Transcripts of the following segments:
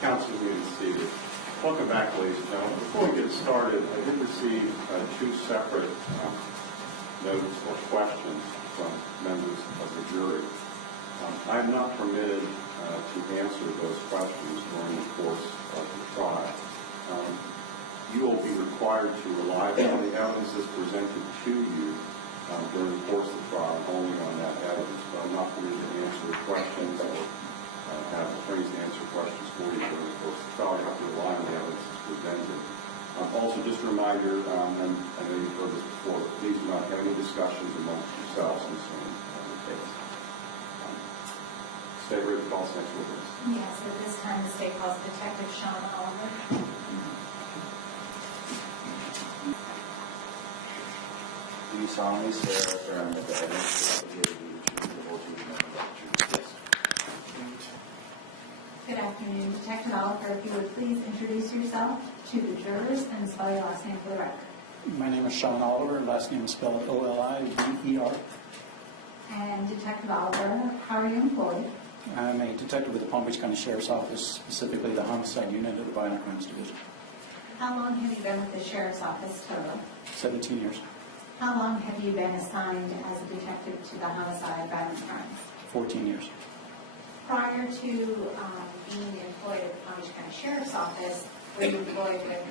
Council meeting seated. Welcome back, ladies and gentlemen. Before we get started, I did receive two separate notes or questions from members of the jury. I am not permitted to answer those questions during the course of the trial. You will be required to rely on the evidence that's presented to you during the course of the trial, only on that evidence. But I'm not permitted to answer questions or have attorneys to answer questions for you during the course of the trial. You have to rely on the evidence that's presented. Also, just a reminder, and I know you've heard this before, but please do not have any discussions amongst yourselves concerning the case. State ready to call the next witness. Yes, at this time the state calls Detective Sean Oliver. Do you solemnly swear or affirm that the evidence presented will be the truth, the whole truth, and nothing but the truth? Yes. Good afternoon, Detective Oliver. If you would please introduce yourself to the jurors and spell your last name for the record. My name is Sean Oliver. Last name is spelled O-L-I-V-E-R. And Detective Oliver, how are you employed? I'm a detective with the Palm Beach County Sheriff's Office, specifically the Homicide Unit of the Violent Crimes Division. How long have you been with the Sheriff's Office total? 17 years. How long have you been assigned as a detective to the Homicide Violent Crimes? 14 years. Prior to being employed at the Palm Beach County Sheriff's Office, were you employed with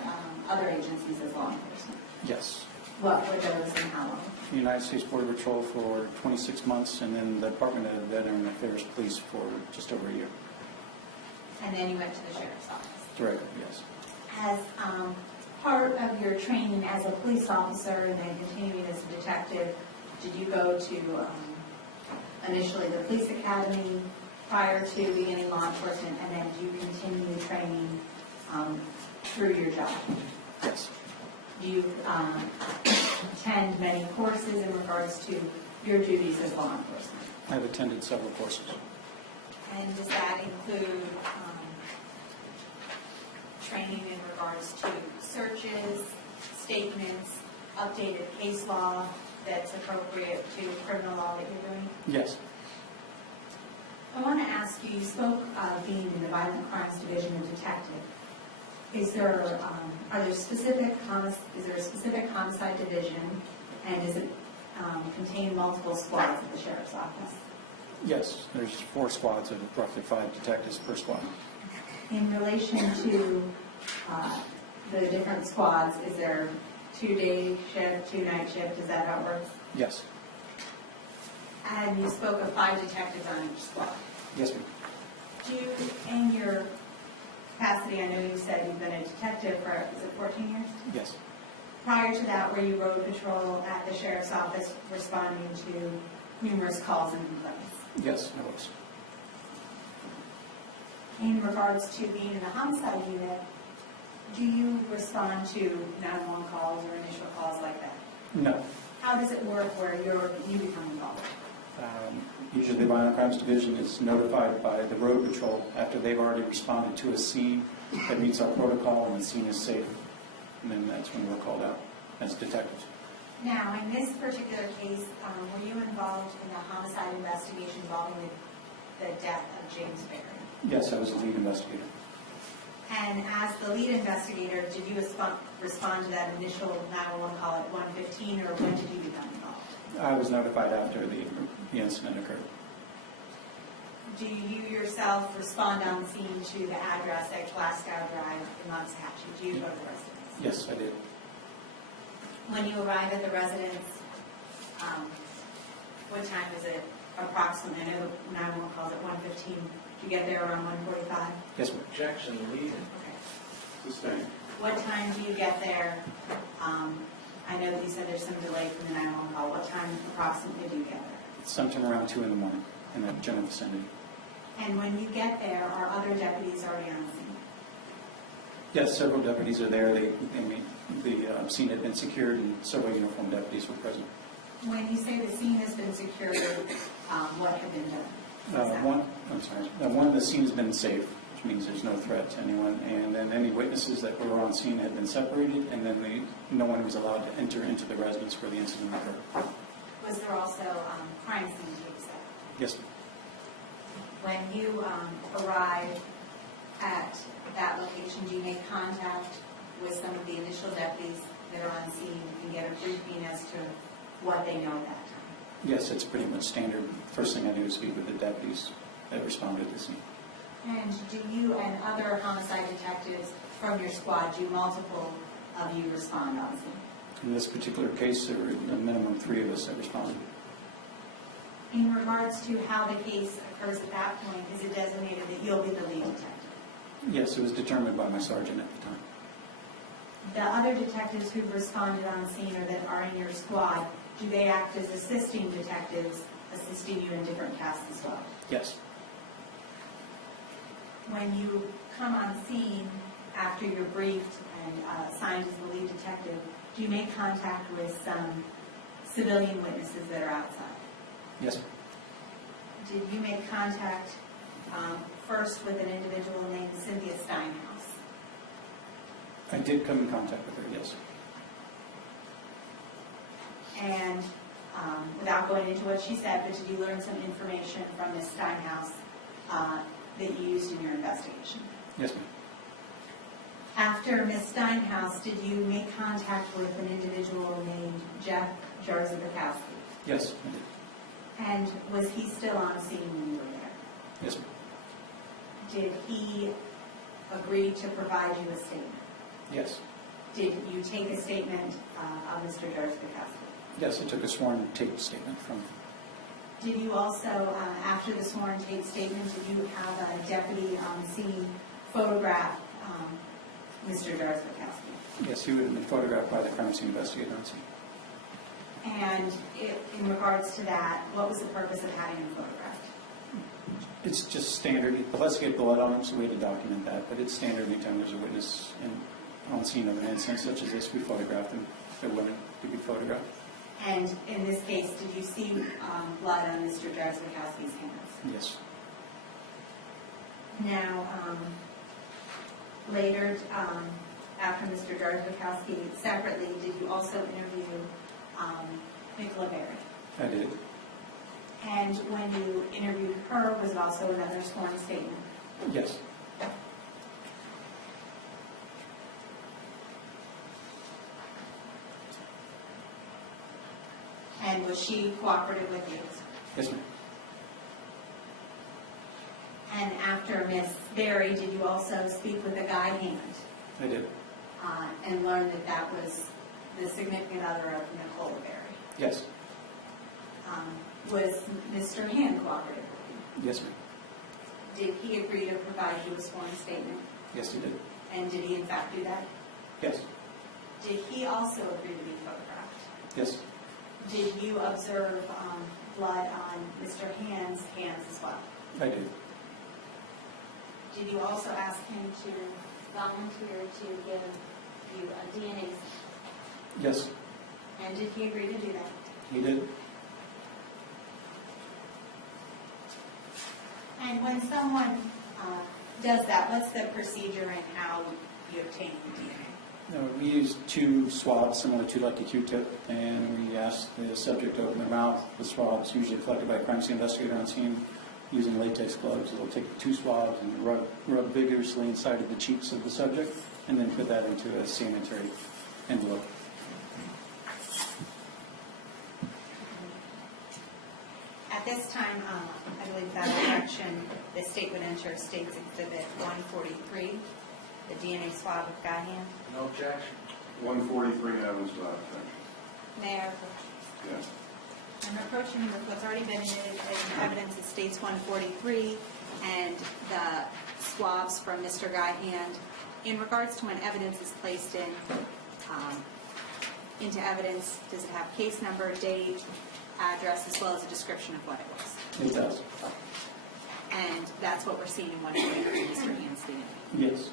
other agencies as law enforcement? Yes. What were those and how long? The United States Border Patrol for 26 months, and then the Department of Veteran Affairs Police for just over a year. And then you went to the Sheriff's Office? Directly, yes. As part of your training as a police officer and then continuing as a detective, did you go to initially the police academy prior to beginning law enforcement, and then do you continue training through your job? Yes. Do you attend many courses in regards to your duties as law enforcement? I've attended several courses. And does that include training in regards to searches, statements, updated case law that's appropriate to criminal law that you're doing? Yes. I want to ask you, you spoke of being in the Violent Crimes Division of Detective. Is there a specific homicide division, and does it contain multiple squads at the Sheriff's Office? Yes. There's 4 squads of roughly 5 detectives per squad. In relation to the different squads, is there 2-day shift, 2-night shift? Is that how it works? Yes. And you spoke of 5 detectives on each squad. Yes, ma'am. Do you, in your capacity, I know you said you've been a detective for, is it 14 years? Yes. Prior to that, were you road patrol at the Sheriff's Office responding to numerous calls and complaints? Yes, I was. In regards to being in the homicide unit, do you respond to 911 calls or initial calls like that? No. How does it work where you become involved? Usually the Violent Crimes Division is notified by the road patrol after they've already responded to a scene that meets our protocol and the scene is safe. And then that's when we're called out as detectives. Now, in this particular case, were you involved in the homicide investigation involving the death of James Berry? Yes, I was the lead investigator. And as the lead investigator, did you respond to that initial 911 call at 1:15, or when did you become involved? I was notified after the incident occurred. Do you yourself respond on scene to the address at Glasgow Drive in Loxahatchee? Do you go to the residence? Yes, I did. When you arrive at the residence, what time is it approximately? I know the 911 calls at 1:15. Do you get there around 1:45? Yes, ma'am. Objection, lead. Okay. Sustained. What time do you get there? I know that you said there's some delay from the 911 call. What time approximately do you get there? Sometime around 2 in the morning in that general vicinity. And when you get there, are other deputies already on scene? Yes, several deputies are there. The scene had been secured and several uniformed deputies were present. When you say the scene has been secured, what had been done? One, the scene has been safe, which means there's no threat to anyone, and then any witnesses that were on scene had been separated, and then no one was allowed to enter into the residence where the incident occurred. Was there also crime scene tapes there? Yes, ma'am. When you arrived at that location, do you make contact with some of the initial deputies that are on scene and get a briefing as to what they know at that time? Yes, it's pretty much standard. First thing I do is speak with the deputies that responded to the scene. And do you and other homicide detectives from your squad, do multiple of you respond on scene? In this particular case, there were a minimum 3 of us that responded. In regards to how the case occurs at that point, is it designated that you'll be the lead detective? Yes, it was determined by my sergeant at the time. The other detectives who've responded on scene or that are in your squad, do they act as assisting detectives, assisting you in different tasks as well? Yes. When you come on scene after you're briefed and assigned as the lead detective, do you make contact with some civilian witnesses that are outside? Yes, sir. Did you make contact first with an individual named Cynthia Steinhaus? I did come in contact with her, yes. And without going into what she said, but did you learn some information from Ms. Steinhaus that you used in your investigation? Yes, ma'am. After Ms. Steinhaus, did you make contact with an individual named Jeff Jarzabakowski? Yes, I did. And was he still on scene when you were there? Yes, ma'am. Did he agree to provide you a statement? Yes. Did you take a statement of Mr. Jarzabakowski? Yes, I took a sworn taped statement from him. Did you also, after the sworn tape statement, did you have a deputy on scene photograph Mr. Jarzabakowski? Yes, he would have been photographed by the crime scene investigator on scene. And in regards to that, what was the purpose of having him photographed? It's just standard. Let's get blood on him, so we had to document that. But it's standard anytime there's a witness on scene of an incident such as this, we photograph them. They're willing to be photographed. And in this case, did you see blood on Mr. Jarzabakowski's hands? Yes. Now, later, after Mr. Jarzabakowski, separately, did you also interview Nicola Berry? I did. And when you interviewed her, was it also another sworn statement? Yes. And was she cooperative with you? Yes, ma'am. And after Miss Berry, did you also speak with the guy hand I did. and learn that that was the significant other of Nicola Berry? Yes. Was Mr. Hand cooperative with Yes, ma'am. you? Did he agree to provide you a sworn statement? Yes, he did. And did he in fact do that? Yes. Did he also agree to be photographed? Yes. Did you observe blood on Mr. Hand's hands as well? I did. Did you also ask him to volunteer to give you a DNA sample? Yes, And did he agree to do that? he did. And when someone does that, what's the procedure and how you obtain the DNA? We used 2 swabs similar to like a Q-tip, and we asked the subject to open their mouth. The swabs usually collected by a crime scene investigator on scene using latex gloves. They'll take 2 swabs and rub vigorously inside of the cheeks of the subject, and then put that into a sanitary envelope. At this time, I believe without objection, the state would enter State's Exhibit 143, the DNA swab of guy hand. No objection. 143 evidence without objection. Mayor, Yes. I'm approaching you with what's already been admitted in evidence of State's 143 and the swabs from Mr. Guy Hand. In regards to when evidence is placed into evidence, does it have case number, date, address, as well as a description of what it was? It does. And that's what we're seeing in 143, Mr. Hand's DNA. Yes.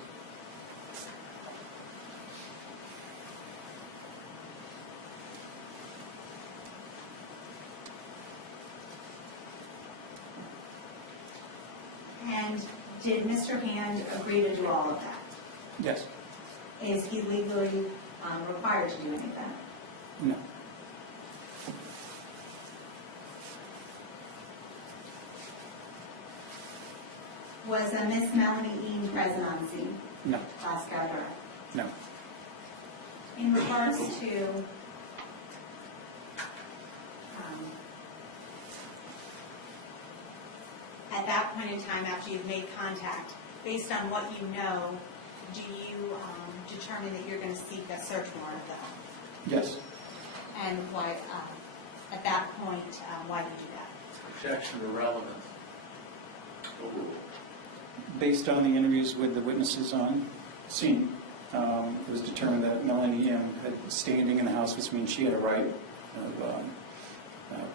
And did Mr. Hand agree to do all of that? Yes. Is he legally required to do any of that? No. Was Miss Melanie Eam present on scene? No, Glasgow Drive. no. In regards to at that point in time, after you've made contact, based on what you know, do you determine that you're going to seek a search warrant of the home? Yes. And why, at that point, why did you do that? Objection to relevance. Based on the interviews with the witnesses on scene, it was determined that Melanie Eam had standing in the house, which means she had a right of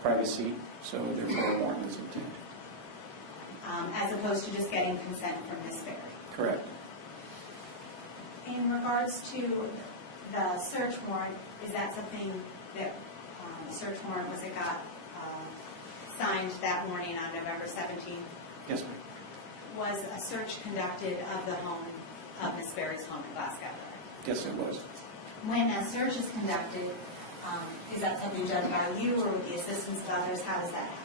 privacy, so therefore a warrant was obtained. As opposed to just getting consent from Ms. Berry. Correct. In regards to the search warrant, is that something that the search warrant was it got signed that morning on November 17th? Yes, ma'am. Was a search conducted of the home of Ms. Berry's home in Glasgow? Yes, it was. When a search is conducted, is that something done by you or with the assistance of others? How does that happen?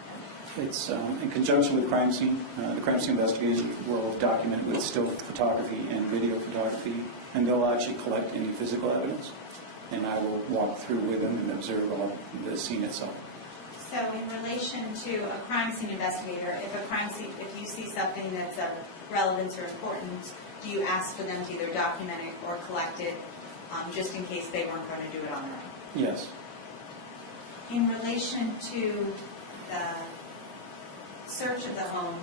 It's in conjunction with crime scene. The crime scene investigation will document with still photography and video photography, and they'll actually collect any physical evidence, and I will walk through with them and observe all the scene itself. So in relation to a crime scene investigator, if you see something that's of relevance or importance, do you ask for them to either document it or collect it, just in case they weren't going to do it on their own? Yes. In relation to the search of the home,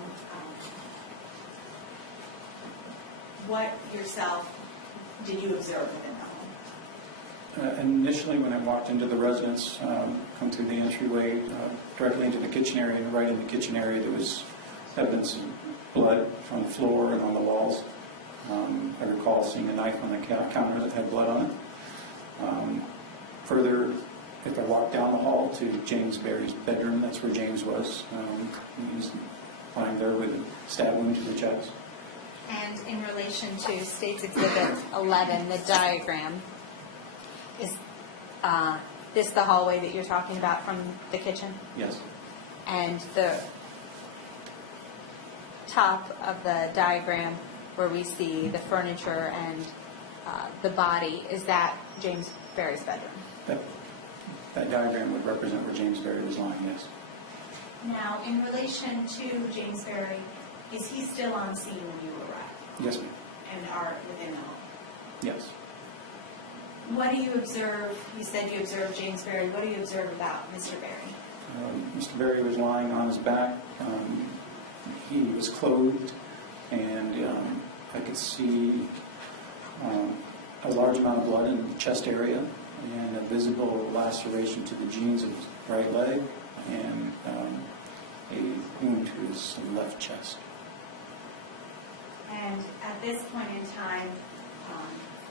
what yourself did you observe within the home? Initially, when I walked into the residence, come through the entryway, directly into the kitchen area, and right in the kitchen area there was evidence of blood on the floor and on the walls. I recall seeing a knife on the counter that had blood on it. Further, if I walked down the hall to James Berry's bedroom, that's where James was. He was lying there with a stab wound to the chest. And in relation to State's Exhibit 11, the diagram, is this the hallway that you're talking about from the kitchen? Yes. And the top of the diagram where we see the furniture and the body, is that James Berry's bedroom? That diagram would represent where James Berry was lying, yes. Now, in relation to James Berry, is he still on scene when you arrived Yes, ma'am. and are within the home? Yes. What do you observe? You said you observed James Berry. What do you observe about Mr. Berry? Mr. Berry was lying on his back. He was clothed, and I could see a large amount of blood in the chest area and a visible laceration to the jeans of his right leg and a wound to his left chest. And at this point in time,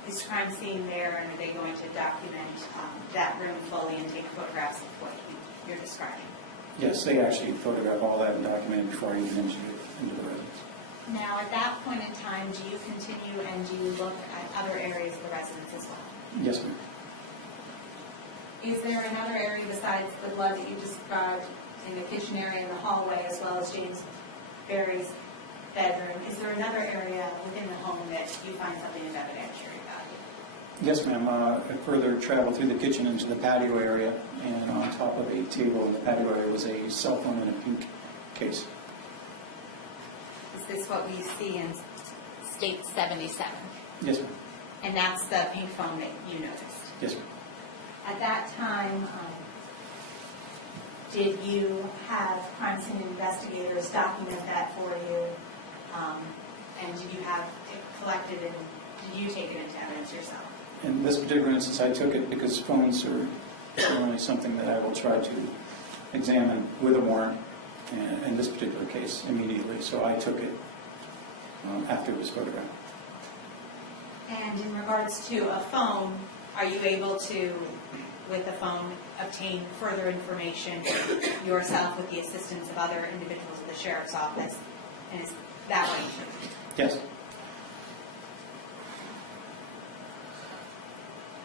is crime scene there, and are they going to document that room fully and take photographs of what you're describing? Yes, they actually photographed all that and documented before I even entered into the residence. Now, at that point in time, do you continue and do you look at other areas of the residence as well? Yes, ma'am. Is there another area besides the blood that you described in the kitchen area and the hallway, as well as James Berry's bedroom? Is there another area within the home that you find something of evidentiary value? Yes, ma'am. I further traveled through the kitchen into the patio area, and on top of a table in the patio area was a cell phone in a pink case. Is this what we see in State 77? Yes, ma'am. And that's the pink phone that you noticed? Yes, ma'am. At that time, did you have crime scene investigators document that for you? And did you have it collected and did you take it into evidence yourself? In this particular instance, I took it because phones are generally something that I will try to examine with a warrant, and in this particular case, immediately. So I took it after it was photographed. And in regards to a phone, are you able to, with a phone, obtain further information yourself with the assistance of other individuals at the sheriff's office? And is that what you should? Yes.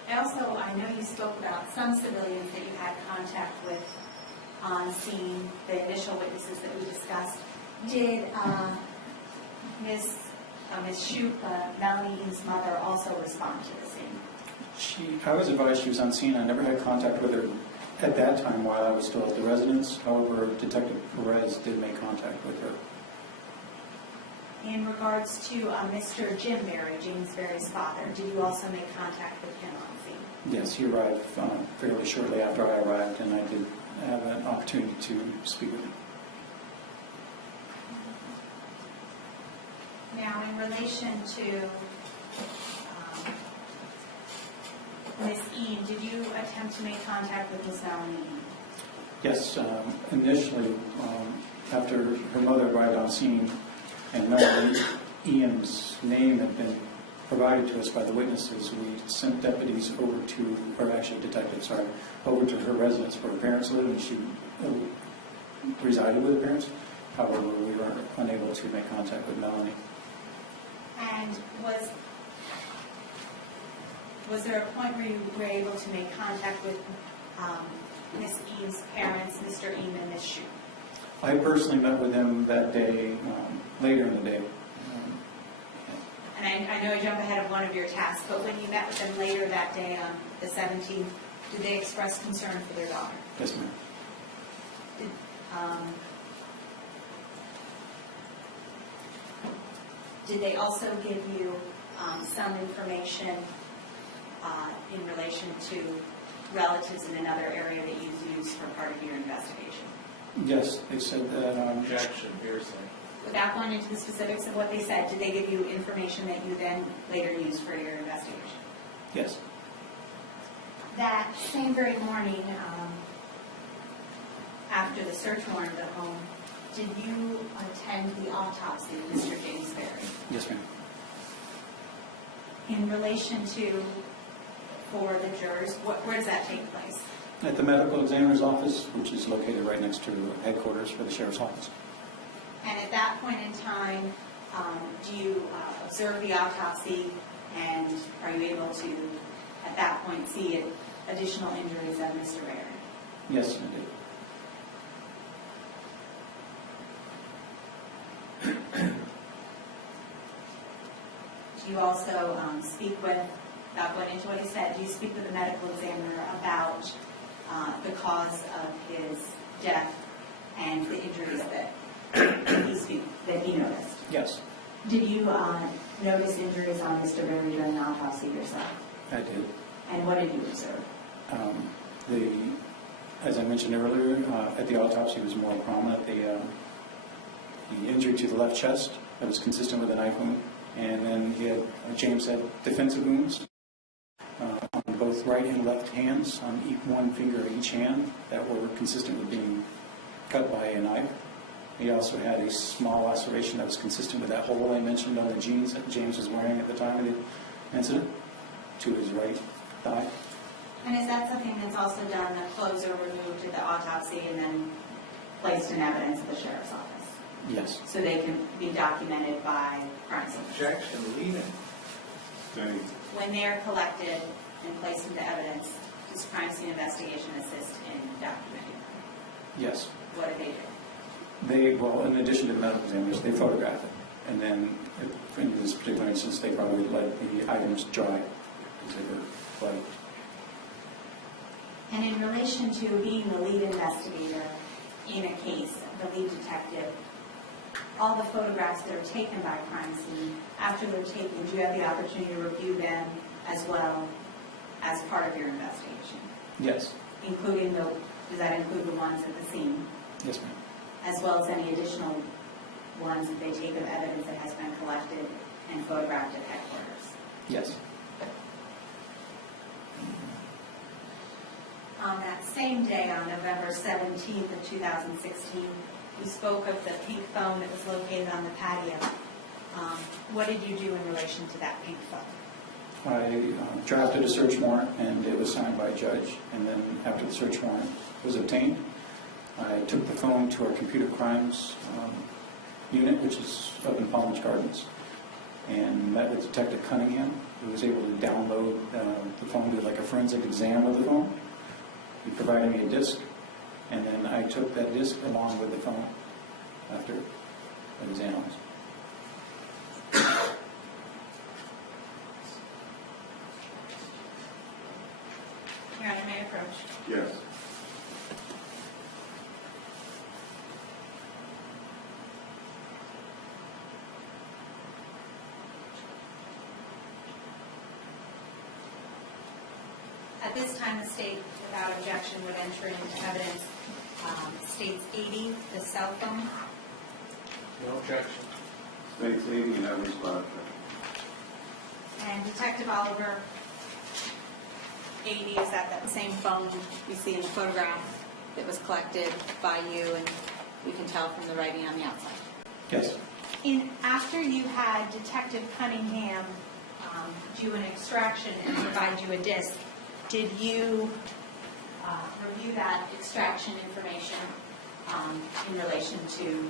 I know you spoke about some civilians that you had contact with on scene, the initial witnesses that we discussed. Did Ms. Ms. Shoup, Melanie Eam's mother, also respond to the scene? I was advised she was on scene. I never had contact with her at that time while I was still at the residence. However, Detective Perez did make contact with her. In regards to Mr. Jim Berry, James Berry's father, did you also make contact with him on scene? Yes, he arrived fairly shortly after I arrived, and I did have an opportunity to speak with him. Now, in relation to Ms. Eam, did you attempt to make contact with Ms. Melanie Eam? Yes, initially, after her mother arrived on scene, and Melanie Eam's name had been provided to us by the witnesses, we sent deputies over to, or actually detectives, sorry, over to her residence where her parents lived, and she resided with her parents. However, we were unable to make contact with Melanie. And was there a point where you were able to make contact with Ms. Eam's parents, Mr. Eam and Ms. Shoup? I personally met with them that day, later in the day. And I know I jump ahead of one of your tasks, but when you met with them later that day on the 17th, did they express concern for their daughter? Yes, ma'am. Did they also give you some information in relation to relatives in another area that you used for part of your investigation? Yes, they said that. Objection, hearsay. Without going into the specifics of what they said, did they give you information that you then later used for your investigation? Yes. That same very morning, after the search warrant of the home, did you attend the autopsy of Mr. James Berry? Yes, ma'am. In relation to, for the jurors, where does that take place? At the medical examiner's office, which is located right next to headquarters for the sheriff's office. And at that point in time, do you observe the autopsy, and are you able to, at that point, see additional injuries of Mr. Berry? Yes, I did. Do you also speak with, without going into what he said, do you speak with the medical examiner about the cause of his death and the injuries that he noticed? Yes, Did you notice injuries on Mr. Berry during the autopsy yourself? I did. And what did you observe? As I mentioned earlier, at the autopsy was more prominent. The injury to the left chest that was consistent with a knife wound, and then he had, James had defensive wounds on both right and left hands, on one finger of each hand, that were consistent with being cut by a knife. He also had a small laceration that was consistent with that hole I mentioned on the jeans that James was wearing at the time of the incident, to his right thigh. And is that something that's also done, the clothes are removed at the autopsy and then placed in evidence at the sheriff's office? Yes. So they can be documented by crime scene? Objection, leaving. Jenny, When they're collected and placed into evidence, does crime scene investigation assist in documenting them? Yes. What do they do? Well, in addition to the medical examiners, they photograph it. And then, in this particular instance, they probably let the items dry because they were bloody. And in relation to being the lead investigator in a case, the lead detective, all the photographs that are taken by crime scene, after they're taken, do you have the opportunity to review them as well as part of your investigation? Yes. Does that include the ones at the scene, Yes, ma'am. as well as any additional ones that they take of evidence that has been collected and photographed at headquarters? Yes. On that same day, on November 17th of 2016, you spoke of the pink phone that was located on the patio. What did you do in relation to that pink phone? I drafted a search warrant, and it was signed by a judge. And then after the search warrant was obtained, I took the phone to our computer crimes unit, which is up in Palm Beach Gardens, and met with Detective Cunningham, who was able to download the phone, do like a forensic exam of the phone. He provided me a disc, and then I took that disc along with the phone after it was analyzed. approach. Yes. At this time, the state, without objection, would enter into evidence States 80, the cell phone. No objection. States 80 and evidence by objection. And Detective Oliver, 80, is that same phone you see in the photograph that was collected by you, and we can tell from the writing on the outside? Yes. After you had Detective Cunningham do an extraction and provide you a disc, did you review that extraction information in relation to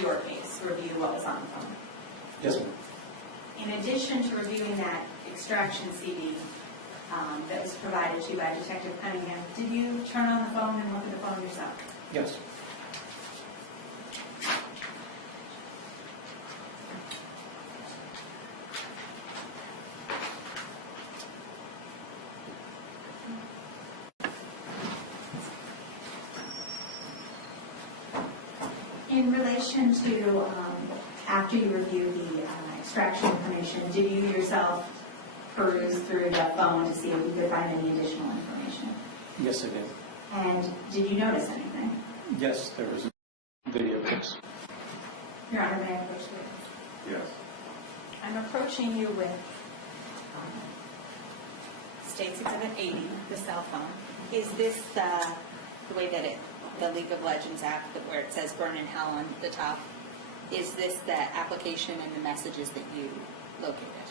your case, review what was on the phone? Yes, ma'am. In addition to reviewing that extraction CD that was provided to you by Detective Cunningham, did you turn on the phone and look at the phone yourself? Yes. In relation to after you reviewed the extraction information, did you yourself peruse through the phone to see if you could find any additional information? Yes, I did. And did you notice anything? Yes, there was video clips. Your Honor, may I approach you? Yes. I'm approaching you with States Exhibit 80, the cell phone. Is this the way that the League of Legends app, where it says "Burn in Hell" on the top? Is this the application and the messages that you located?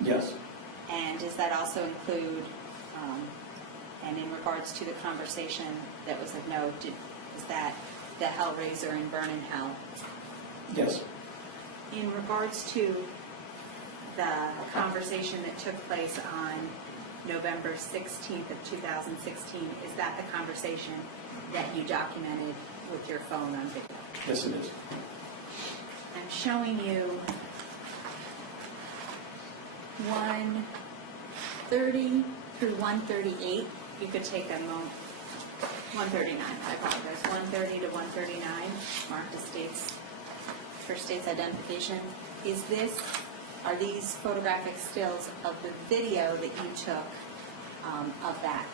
Yes. And does that also include, and in regards to the conversation that was of note, is that the Hellraiser and Burn in Hell? Yes. In regards to the conversation that took place on November 16th of 2016, is that the conversation that you documented with your phone on video? Yes, it is. I'm showing you 130 through 138. You could take a moment. 139, I apologize. 130 to 139, marked as states for states identification. Are these photographic stills of the video that you took of that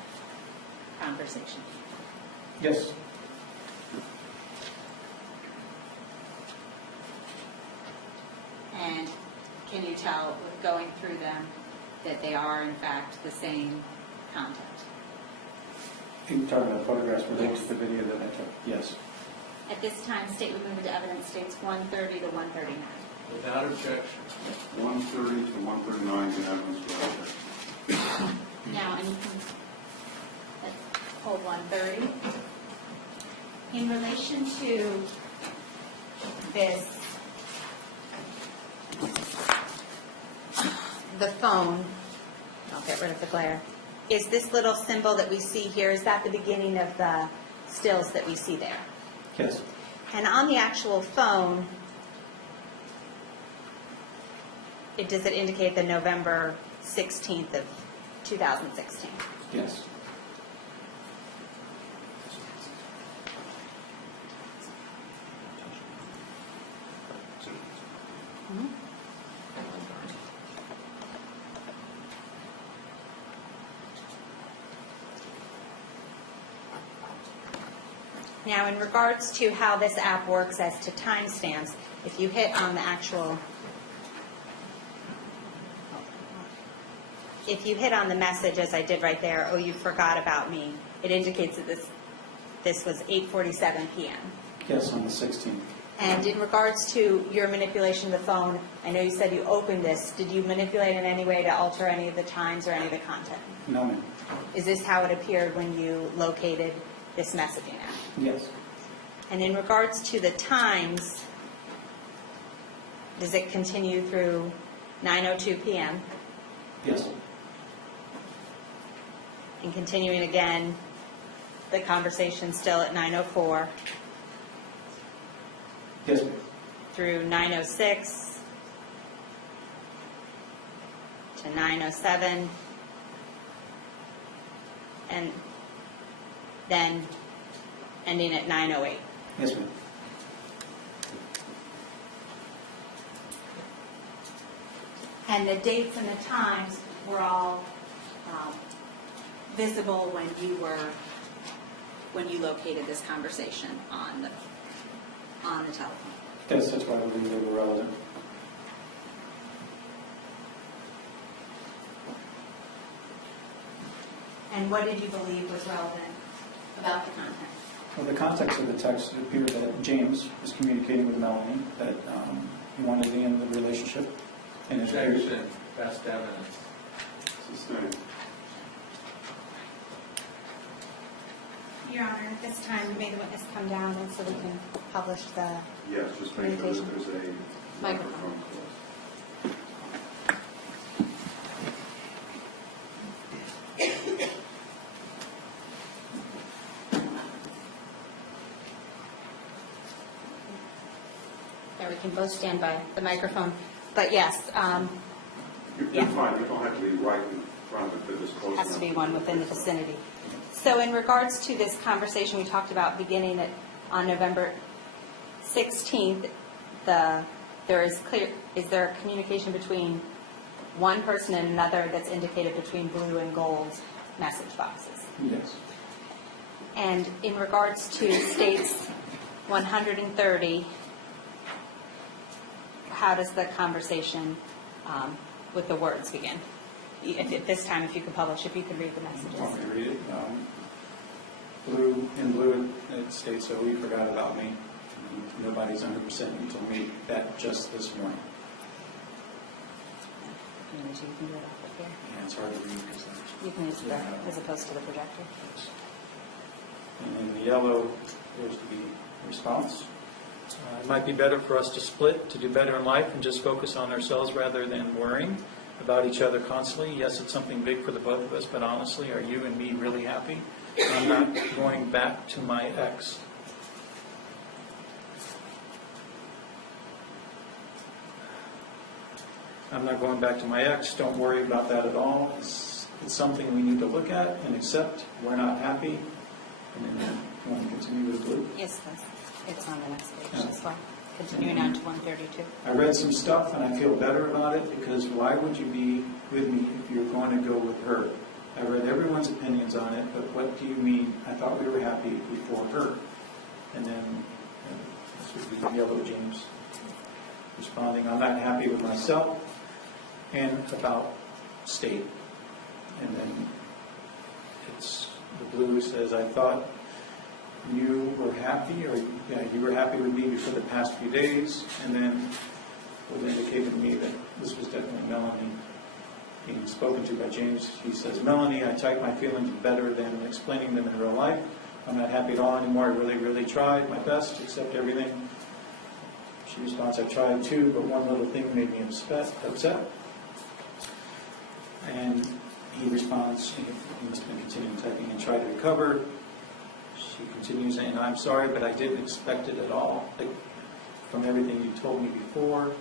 conversation? Yes. And can you tell, with going through them, that they are in fact the same content? You're talking about photographs related to the video that I took? Yes. At this time, state would move into evidence states 130 to 139. Without objection. 130 to 139 and evidence by objection. Now, and you can let's hold 130. In relation to this, the phone, I'll get rid of the glare, is this little symbol that we see here, is that the beginning of the stills that we see there? Yes. And on the actual phone, does it indicate the November 16th of 2016? Yes. Now, in regards to how this app works as to timestamps, if you hit on the actual, if you hit on the message, as I did right there, "Oh, you forgot about me," it indicates that this was 8:47 p.m. Yes, on the 16th. And in regards to your manipulation of the phone, I know you said you opened this. Did you manipulate in any way to alter any of the times or any of the content? No, ma'am. Is this how it appeared when you located this messaging app? Yes. And in regards to the times, does it continue through 9:02 p.m. Yes. and continuing again, the conversation still at 9:04 Yes, ma'am. through 9:06 to 9:07 and then ending at 9:08. Yes, ma'am. And the dates and the times were all visible when you located this conversation on the telephone. Yes, that's why I believe they were relevant. And what did you believe was relevant about the content? Well, the context of the text, it appeared that James was communicating with Melanie, that he wanted to end the relationship. And it appeared, Objection, best evidence. Sustained. Your Honor, at this time, may the witness come down and so we can publish the... Yes, just make sure that there's a microphone close. There, we can both stand by the microphone. But yes, You're Yeah. fine, you don't have to be right in front of it, but just close enough. has to be one within the vicinity. So in regards to this conversation we talked about beginning on November 16th, is there a communication between one person and another that's indicated between blue and gold message boxes? yes. And in regards to states 130, how does the conversation with the words begin? At this time, if you could publish, if you could read the messages. Want me to read it? In blue, it states, "So you forgot about me. Nobody's 100%. You told me that just this morning." You can do it off of here. Yeah, it's hard to read because You can use the, as opposed to the projector. And in the yellow appears to be response. It might be better for us to split, to do better in life, and just focus on ourselves rather than worrying about each other constantly. Yes, it's something big for the both of us, but honestly, are you and me really happy? I'm not going back to my ex. I'm not going back to my ex. Don't worry about that at all. It's something we need to look at and accept. We're not happy. And then you want to continue with blue? Yes, please. It's on the next page as well. Continuing on to 132. I read some stuff and I feel better about it because why would you be with me if you're going to go with her? I read everyone's opinions on it, but what do you mean? I thought we were happy before her. And then this would be yellow James responding, "I'm not happy with myself and about state." And then it's the blue says, "I thought you were happy, or you were happy with me for the past few days," and then it indicated to me that this was definitely Melanie being spoken to by James. He says, "Melanie, I type my feelings better than explaining them in real life. I'm not happy at all anymore. I really, really tried my best to accept everything." She responds, "I tried too, but one little thing made me upset." And he responds, he must have been continuing typing, "and try to recover." She continues saying, "I'm sorry, but I didn't expect it at all. Like, from everything you told me before."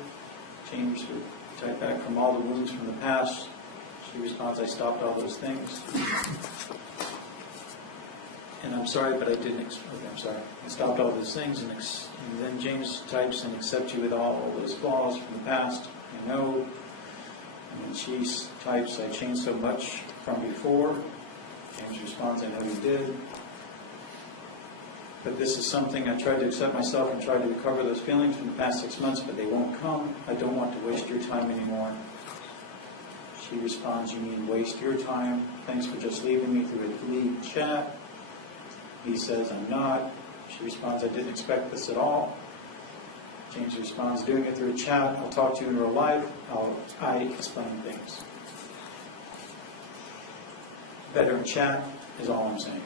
James would type back, "From all the wounds from the past." She responds, "I stopped all those things." "And I'm sorry, but I didn't I'm sorry. I stopped all those things." And then James types, "and accept you with all those flaws from the past. I know." And then she types, "I changed so much from before." James responds, "I know you did. But this is something I tried to accept myself and try to recover those feelings from the past 6 months, but they won't come. I don't want to waste your time anymore." She responds, "You mean waste your time? Thanks for just leaving me through a lead chat." He says, "I'm not." She responds, "I didn't expect this at all." James responds, "Doing it through a chat. I'll talk to you in real life. I explain things." Better in chat is all I'm saying.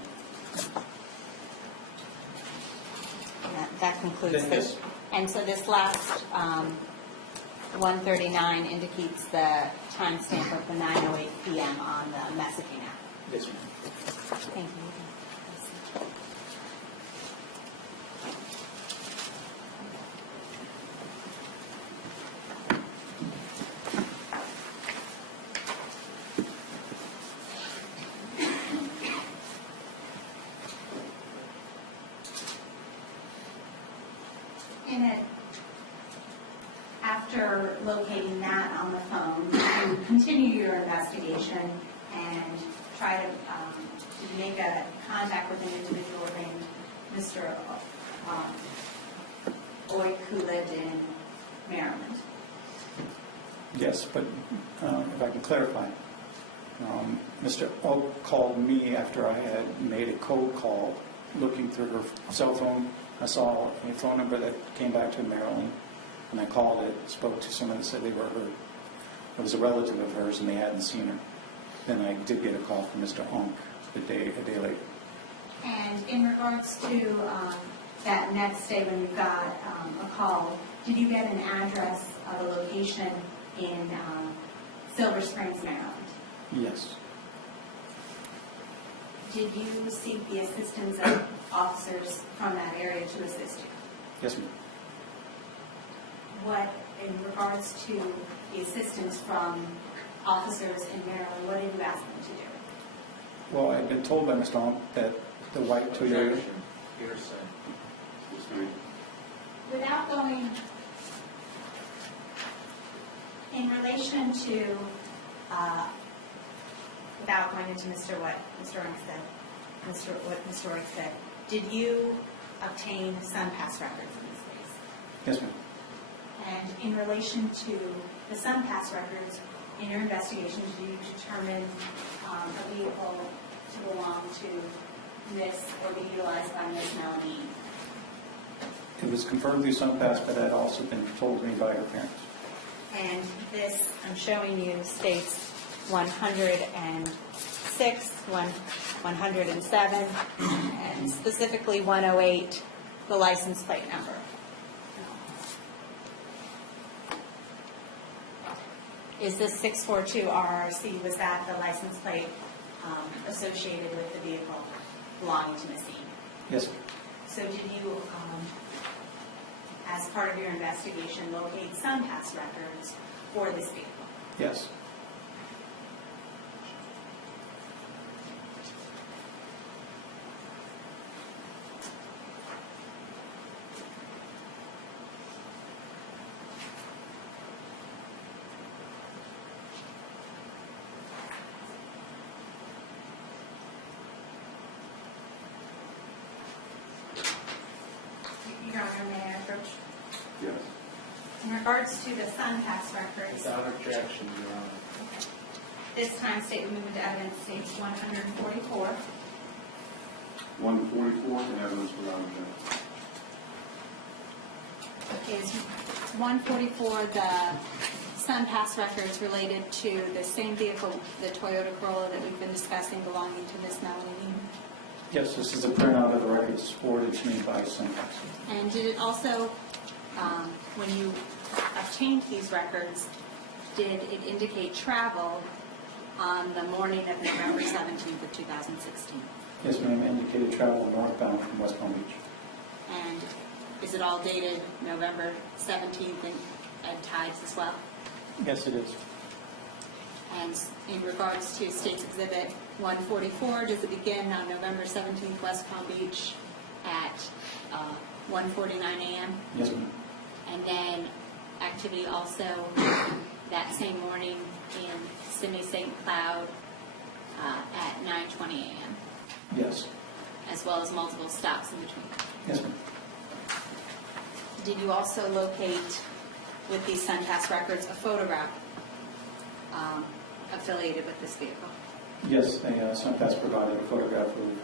That concludes Yes. this. And so this last 139 indicates the timestamp of the 9:08 p.m. on the messaging app. Yes, ma'am. Thank you. locating that on the phone, you continue your investigation and try to make a contact with an individual named Mr. Oik, who lived in Maryland. Yes, but if I can clarify, Mr. Oak called me after I had made a cold call looking through her cell phone. I saw a phone number that came back to Maryland, and I called it, spoke to someone that said they were her. It was a relative of hers, and they hadn't seen her. Then I did get a call from Mr. Onk a day later. And in regards to that next day when you got a call, did you get an address of a location in Silver Springs, Maryland? Yes. Did you seek the assistance of officers from that area to assist you? Yes, ma'am. What, in regards to the assistance from officers in Maryland, what did you ask them to do? Well, I'd been told by Mr. Onk that the white Toyota. Objection. Hearsay. Without going, in relation to, without going into what Mr. Oik said, did you obtain SunPass records in this case? Yes, ma'am. And in relation to the SunPass records, in your investigation, did you determine a vehicle to belong to Miss or be utilized by Miss Melanie? It was confirmed through SunPass, but had also been told to me by her parents. And this, I'm showing you, states 106, 107, and specifically 108, the license plate number. Is this 642 RRC, was that the license plate associated with the vehicle belonging to Miss Eam? Yes, ma'am. So did you, as part of your investigation, locate SunPass records for this vehicle? Yes. Your Honor, may I approach? Yes. In regards to the SunPass records, Without objection, Your Honor. this time statement of evidence states 144. 144, and evidence without objection. Is 144 the SunPass records related to the same vehicle, the Toyota Corolla that we've been discussing belonging to Miss Melanie Eam? Yes, this is a printout of the records forwarded to me by SunPass. And did it also, when you obtained these records, did it indicate travel on the morning of November 17th of 2016? Yes, ma'am, indicated travel northbound from West Palm Beach. And is it all dated November 17th and times as well? Yes, it is. And in regards to State's Exhibit 144, does it begin on November 17th, West Palm Beach at 1:49 a.m.? Yes, ma'am. And then activity also that same morning in Simi St. Cloud at 9:20 a.m., Yes. as well as multiple stops in between. Yes, ma'am. Did you also locate, with these SunPass records, a photograph affiliated with this vehicle? Yes, SunPass provided a photograph of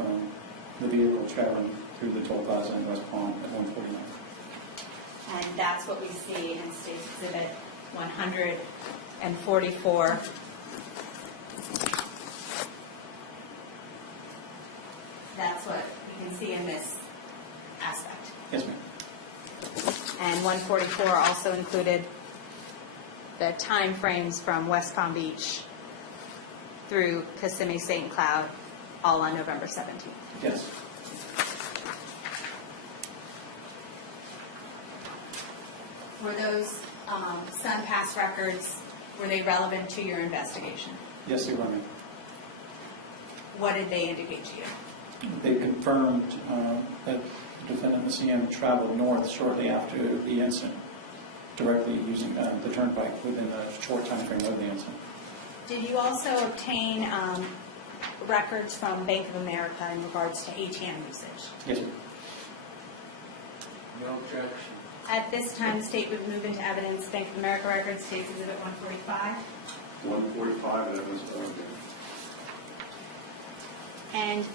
the vehicle traveling through the toll plaza in West Palm at 149. And that's what we see in State's Exhibit 144. That's what you can see in this aspect. Yes, ma'am. And 144 also included the time frames from West Palm Beach through Kissimmee St. Cloud, all on November 17th. Yes. Were those SunPass records, were they relevant to your investigation? Yes, they were, ma'am. What did they indicate to you? They confirmed that defendant Ms. Eam traveled north shortly after the incident directly using the turnpike within a short time frame of the incident. Did you also obtain records from Bank of America in regards to ATM usage? Yes, ma'am. No objection. At this time, the state would move into evidence Bank of America records, State's Exhibit 145. 145, that was okay. And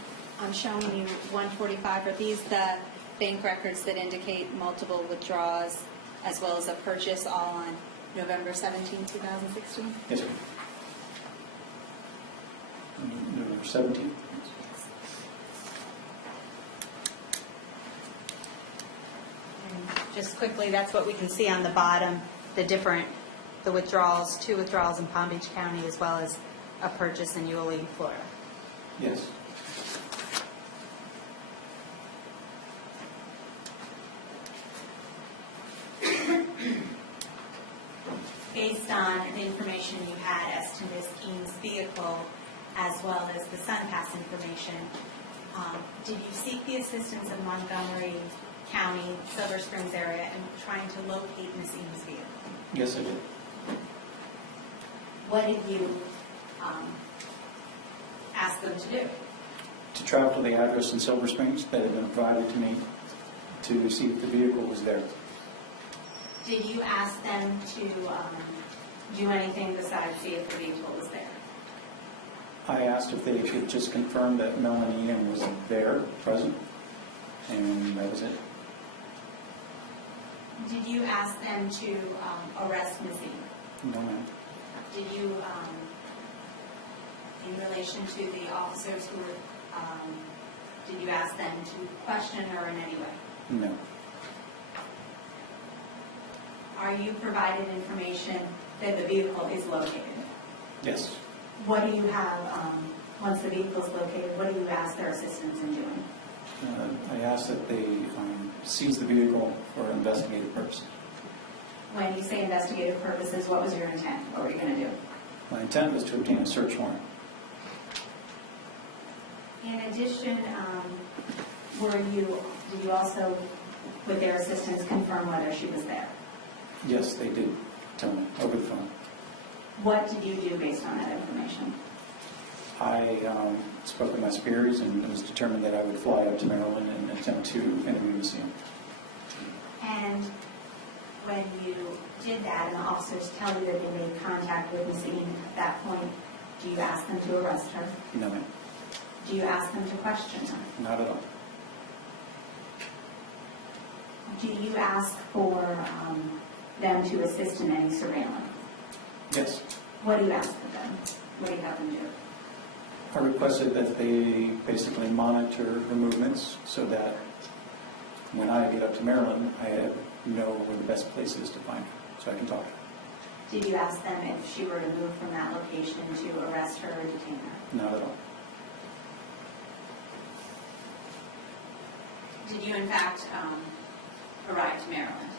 I'm showing you 145. Are these the bank records that indicate multiple withdrawals as well as a purchase all on November 17, 2016? Yes, sir. November 17th. And just quickly, that's what we can see on the bottom, the withdrawals, 2 withdrawals in Palm Beach County as well as a purchase in Yulee, Florida. Yes. Based on the information you had as to Ms. Eam's vehicle as well as the SunPass information, did you seek the assistance of Montgomery County, Silver Springs area in trying to locate Ms. Eam's vehicle? Yes, I did. What did you ask them to do? To travel to the address in Silver Springs that had been provided to me to see if the vehicle was there. Did you ask them to do anything besides see if the vehicle was there? I asked if they could just confirm that Melanie Eam was there, present, and that was it. Did you ask them to arrest Ms. Eam? No, ma'am. Did you, in relation to the officers who were, did you ask them to question her in any way? No. Are you provided information that the vehicle is located? Yes. What do you have, once the vehicle is located, what do you ask their assistance in doing? I asked that they seize the vehicle for investigative purposes. When you say investigative purposes, what was your intent? What were you going to do? My intent was to obtain a search warrant. In addition, did you also, with their assistance, confirm whether she was there? Yes, they did tell me over the phone. What did you do based on that information? I spoke with my superiors and it was determined that I would fly up to Maryland and attempt to interview Ms. Eam. And when you did that and the officers tell you that they made contact with Ms. Eam at that point, do you ask them to arrest her? No, ma'am. Do you ask them to question her? Not at all. Do you ask for them to assist in any surveillance? Yes. What do you ask of them? What do you have them do? I requested that they basically monitor her movements so that when I get up to Maryland, I know where the best place is to find her so I can talk to her. Did you ask them if she were to move from that location to arrest her or detain her? Not at all. Did you, in fact, arrive to Maryland?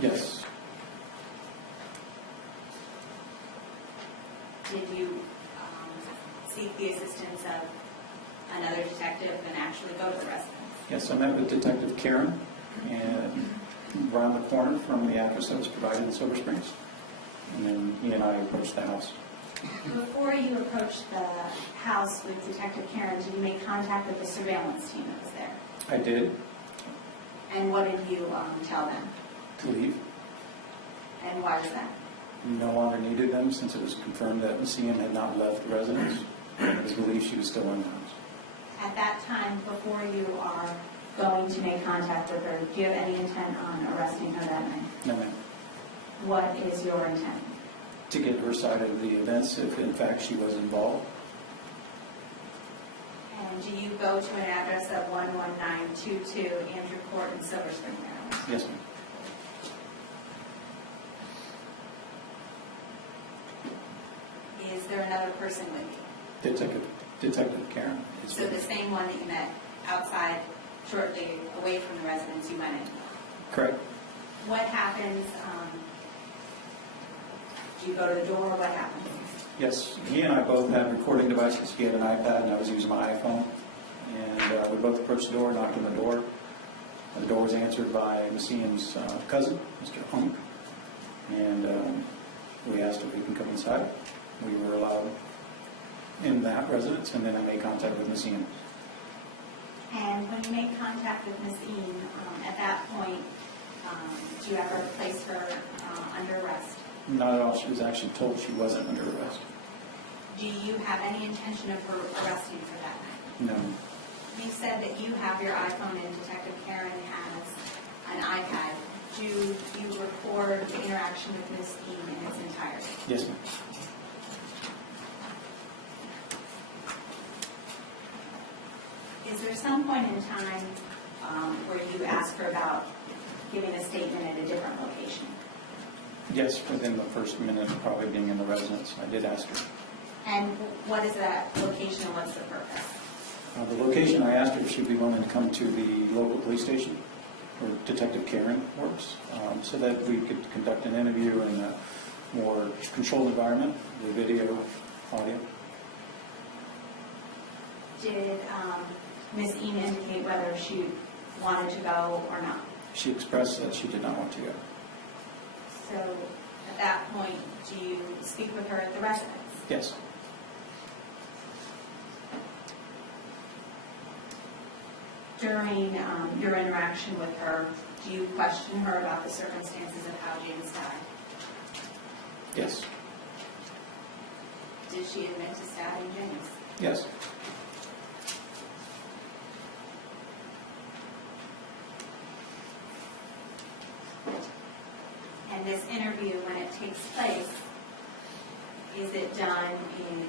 Yes. Did you seek the assistance of another detective and actually go to the residence? Yes, I met with Detective Karen and around the corner from the address that was provided in Silver Springs. And then he and I approached the house. Before you approached the house with Detective Karen, did you make contact with the surveillance team that was there? I did. And what did you tell them? To leave. And why was that? No longer needed them since it was confirmed that Ms. Eam had not left the residence. And it was believed she was still in the house. At that time, before you are going to make contact with her, do you have any intent on arresting her that night? No, ma'am. What is your intent? To get her side of the events if in fact she was involved. And do you go to an address of 11922 Andrew Court in Silver Spring, Maryland? Yes, ma'am. Is there another person with you? Detective Karen. is So with the me. same one that you met outside, shortly away from the residence you went in? Correct. What happens, do you go to the door, what happens? Yes, he and I both had recording devices. He had an iPad and I was using my iPhone. And we both approached the door, knocked on the door. The door was answered by Ms. Eam's cousin, Mr. Hunk, And we asked if we can come inside. We were allowed in that residence, and then I made contact with Ms. Eam. And when you made contact with Ms. Eam, at that point, did you ever place her under arrest? Not at all. She was actually told she wasn't under arrest. Do you have any intention of her arresting for that night? No. You said that you have your iPhone and Detective Karen has an iPad. Do you record the interaction with Ms. Eam in its entirety? Yes, ma'am. Is there some point in time where you asked her about giving a statement at a different location? Yes, within the first minute of probably being in the residence, I did ask her. And what is that location and what's the purpose? The location, I asked her if she'd be willing to come to the local police station where Detective Karen works, so that we could conduct an interview in a more controlled environment with video, audio. Did Ms. Eam indicate whether she wanted to go or not? She expressed that she did not want to go. So at that point, do you speak with her at the residence? Yes. During your interaction with her, do you question her about the circumstances of how James died? Yes. Did she admit to stabbing James? Yes. And this interview, when it takes place, is it done in,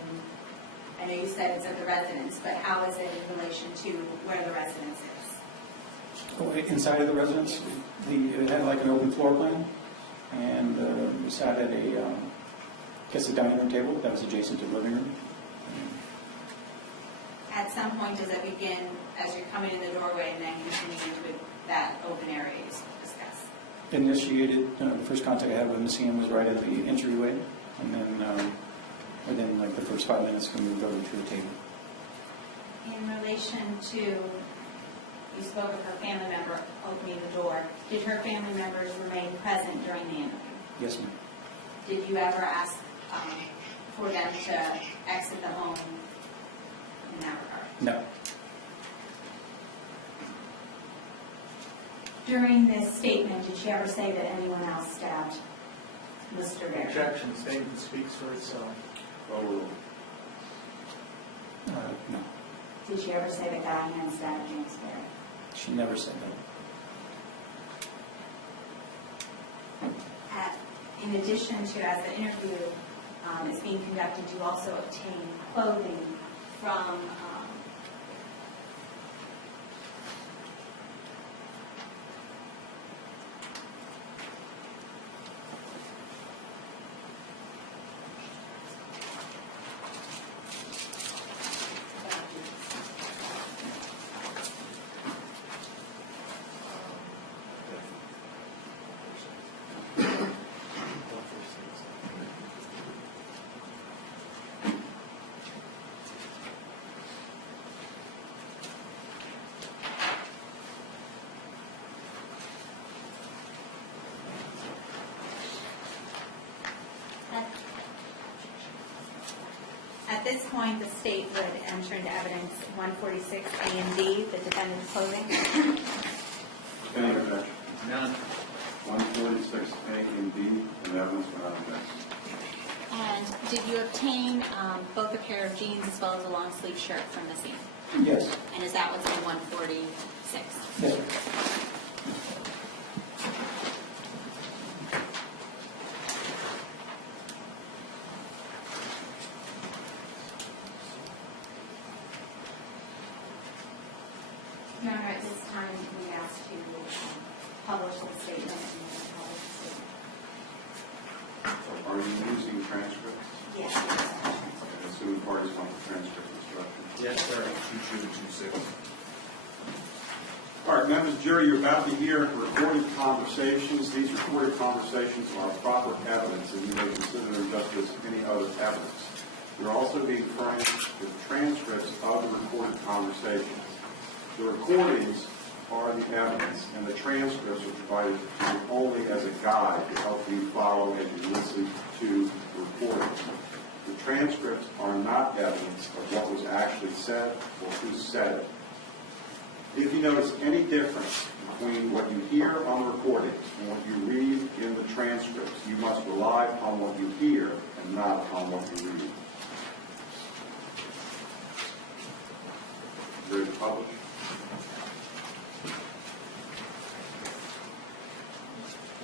I know you said it's at the residence, but how is it in relation to where the residence is? Oh, inside of the residence, it had like an open floor plan, and we sat at a dining room table that was adjacent to the living room. At some point, does it begin as you're coming in the doorway and then continue into that open area you discussed? Initiated, the first contact I had with Ms. Eam was right at the entryway, and then within like the first 5 minutes, we moved over to a table. In relation to, you spoke of her family member opening the door, did her family members remain present during the interview? Yes, ma'am. Did you ever ask for them to exit the home in that regard? No. During this statement, did she ever say that anyone else stabbed Mr. Bear? Objection, statement speaks for itself. Overruled. No. Did she ever say that Diane stabbed James Bear? She never said that. In addition to, as the interview is being conducted, you also obtain clothing from At this point, the state would enter into evidence 146 A and D, the defendant's clothing. Any objection? None. 146 A and B, and evidence without objection. And did you obtain both a pair of jeans as well as a long sleeve shirt from the scene? Yes. And is that what's in 146? Yes. Your Honor, at this time, we ask to publish the statement and publish the statement. Are you using transcripts? Yes. I assume parties want the transcript instruction. Yes, sir. 2226. All right, members of the jury, you're about to hear recorded conversations. These recorded conversations are proper evidence, and you may consider them just as any other evidence. You're also being furnished with transcripts of the recorded conversations. The recordings are the evidence, and the transcripts are provided to you only as a guide to help you follow as you listen to the recording. The transcripts are not evidence of what was actually said or who said it. If you notice any difference between what you hear on the recordings and what you read in the transcripts, you must rely upon what you hear and not upon what you read. Ready to publish?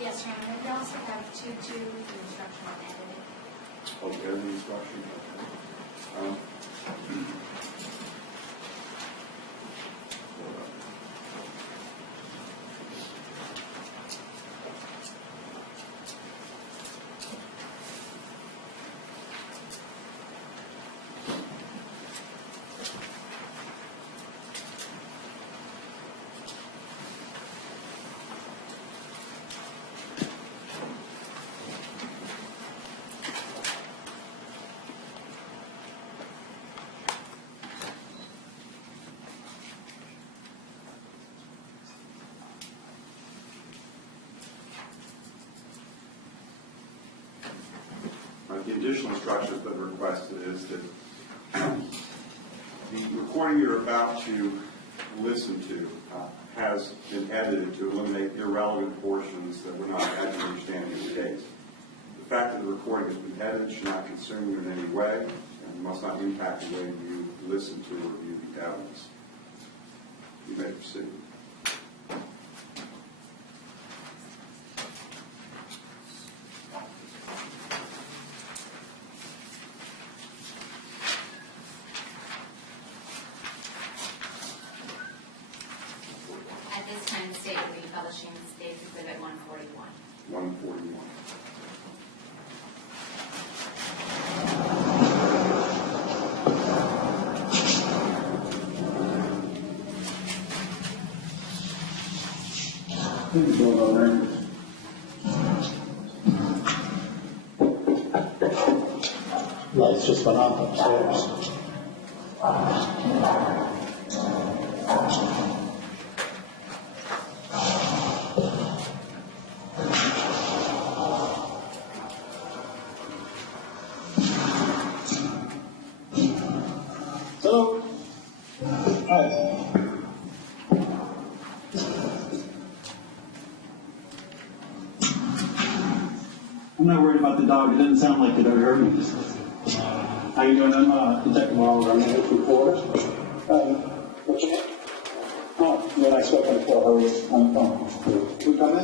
Yes, Your Honor. We also have 2.2, the instruction on editing. Oh, editing instruction? Okay. The additional instructions that are requested is that the recording you're about to listen to has been edited to eliminate irrelevant portions that were not added to understanding of the case. The fact that the recording has been edited should not consume you in any way and must not impact the way you listen to or review the evidence. You may proceed. At this time, the state will be publishing State's Exhibit 141. 141. Please go over. Lights just went off upstairs. Hello. Hi. I'm not worried about the dog. It doesn't sound like it ever hurt me. How you doing? I'm Detective Oliver. I'm here for Florida. What's your name? Oh, you and I spoke on the phone. I was on the phone. Can we come in?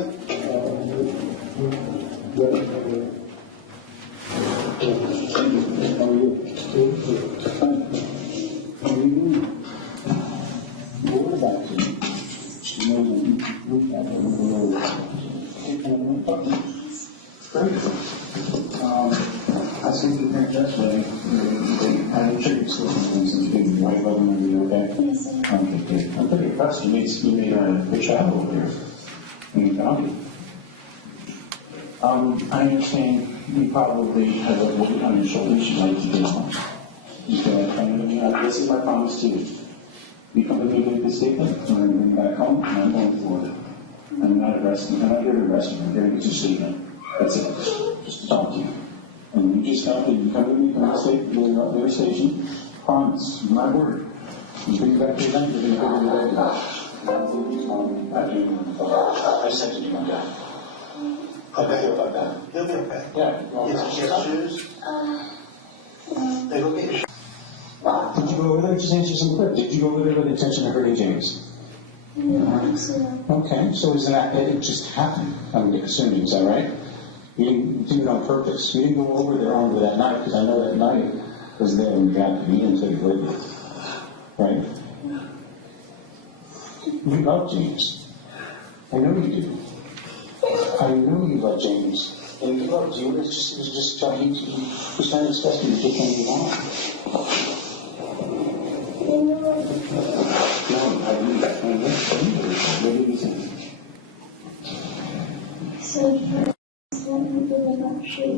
How are you? Fine. How are you doing? What about you? Great. I think you think that's right. I am sure you're still doing some big white level movie, okay? Yes, sir. Okay, good. I'm pretty impressed. You made a good job over here in the county. I understand you probably have a weight on your shoulders you'd like to get on. You feel like coming to me? This is my promise to you. You come to me with this statement, I'm going to bring back home, and I'm going to Florida. I'm not arresting. I'm not here to arrest you. I'm here to get your statement. That's it. Just to talk to you. And you just come to me from the station. Promise. My word. You bring it back to your time, you're going to go to the I just have to do my job. I'll bet you about that. He'll be okay. Yeah. Get your shoes. They will get your shoes. Did you go over there? Just answer some quick. Did you go over there with the intention of hurting James? No, so. Okay, so is that it just happened? I'm assuming, is that right? You didn't do it on purpose. You didn't go over there on that night, because I know that night was there when you got to me until you waited. Right? You love James. I know you do. I know you love James. And you loved you. He was just trying to expect you to take anything on. No, I mean, what do you think? So, I'm sure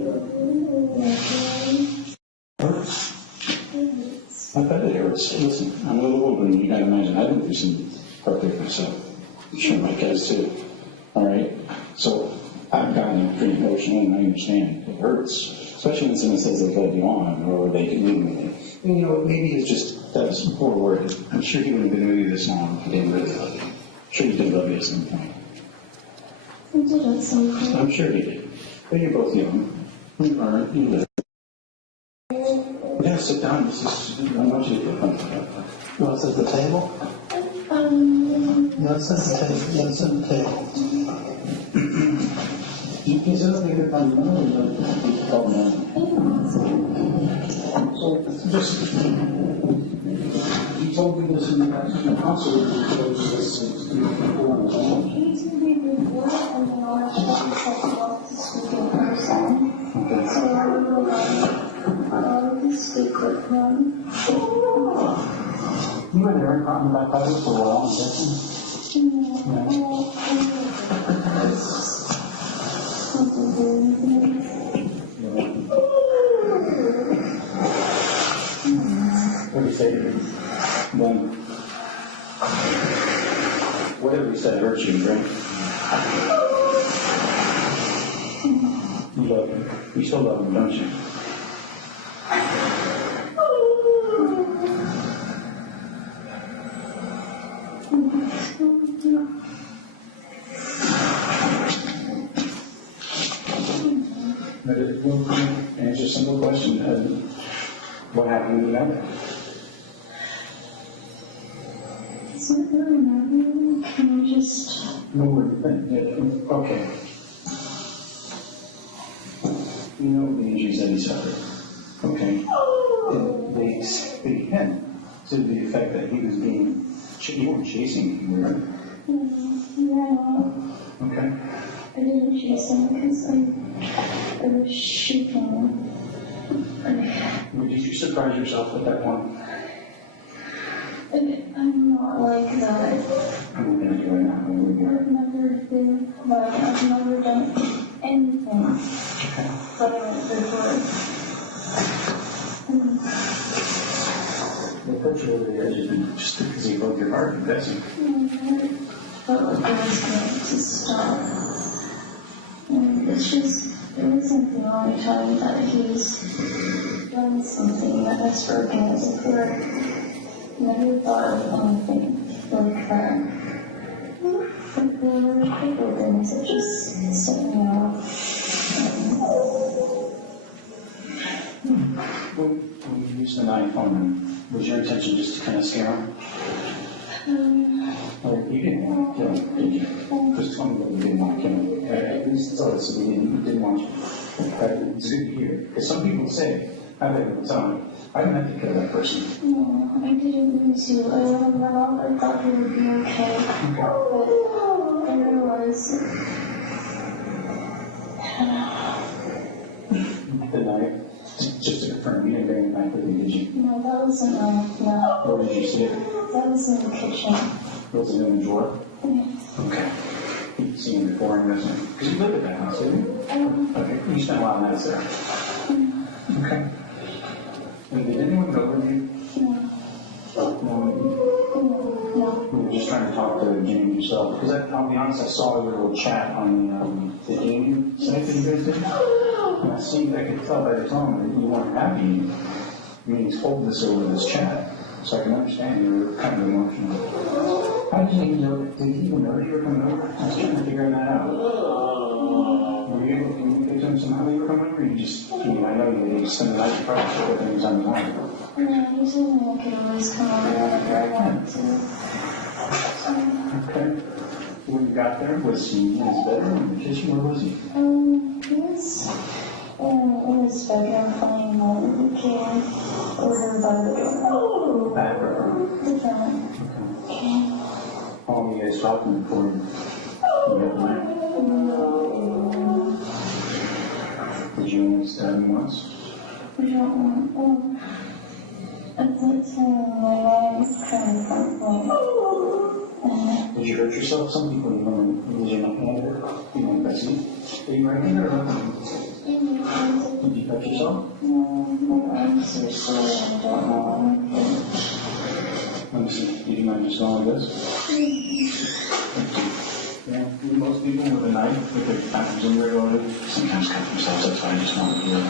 I bet it hurts. Listen, I'm a little older than you can imagine. I've been through some heartbreak myself. I'm sure Mike has too. All right? So I've gotten pretty emotional, and I understand it hurts, especially when someone says they've led you on or they can leave me. And, you know, maybe it's just that was poor word. I'm sure he wouldn't have been with you this long if he didn't really love you. I'm sure he did love you at some point. I did at some point. I'm sure he did. But you're both young. You learn, you live. Yeah, sit down. This is, I want you to feel comfortable. You want to sit at the table? Let's sit at the table. Let's sit at the table. You said that you're going to help me. So, just, you told me this in the council, you chose this before. He told me before, and then I said not to speak in person. So I would speak with him. You were there in front of my father for a while, didn't What do you say to me? When whatever you said hurts you, right? You love him. You still love him, don't you? But it will answer a simple question. What happened with that? So I don't remember. Can you just... No, okay. You know the injuries that he suffered. Okay. They had to the effect that he was being, you weren't chasing him, right? Yeah. Okay. I didn't chase him because I was shooting. Did you surprise yourself at that point? I'm not like that. I'm going to do it now. I've never been, but I've never done anything violent before. The picture over there is just because he broke your heart, confessing. I felt like I was going to stop. And it's just, it wasn't the only time that he's done something that has broken his heart. Never thought of anything like that. But there were a couple of things that just set me off. When you used the knife on him, was your intention just to kind of scare him? Or you didn't want to kill him, did you? Just tell me what you didn't want to kill him. At least tell us that you didn't want to. It's good to hear. Because some people say, I've been telling me, I don't have to kill that person. No, I didn't mean to. I thought he would be okay. But there was... The knife, just to confirm, you didn't bring the knife with you, did you? No, that wasn't no. Where did you see it? That was in the kitchen. Was it in the drawer? Yes. Okay. You've seen it before, and because you lived at that house, didn't you? Okay. You spent a lot of nights there. Okay. And did anyone go with you? No. No. You were just trying to talk to Jimmy yourself. Because I'll be honest, I saw your little chat on the gaming site that you guys did. And I could tell by the tone that you weren't happy. I mean, he's told this over this chat. So I can understand you were kind of emotional. How did you even know? Did he even know that you were coming over? I was trying to figure that out. Were you able to communicate to him somehow that you were coming over? Or you just, I know you spent the night in practice with things on the morning. No, he told me I could always come over whenever I wanted to. Okay. When you got there, was he in his bedroom, in the kitchen, where was he? He was in his bedroom playing the game over by the door. Back room. The front. Okay. How long were you guys talking before you met Mike? Did you only stab him once? I don't know. At that time, my mom was trying to complain. Did you hurt yourself? Some people even lose their hand or, that's it. Are you right-handed or left-handed? Did you cut yourself? No, I'm so sorry, I don't know. Let me see, do you mind just going like this? Yeah, most people with a knife, with their patterns in their body, sometimes cut themselves, that's why I just want to do it.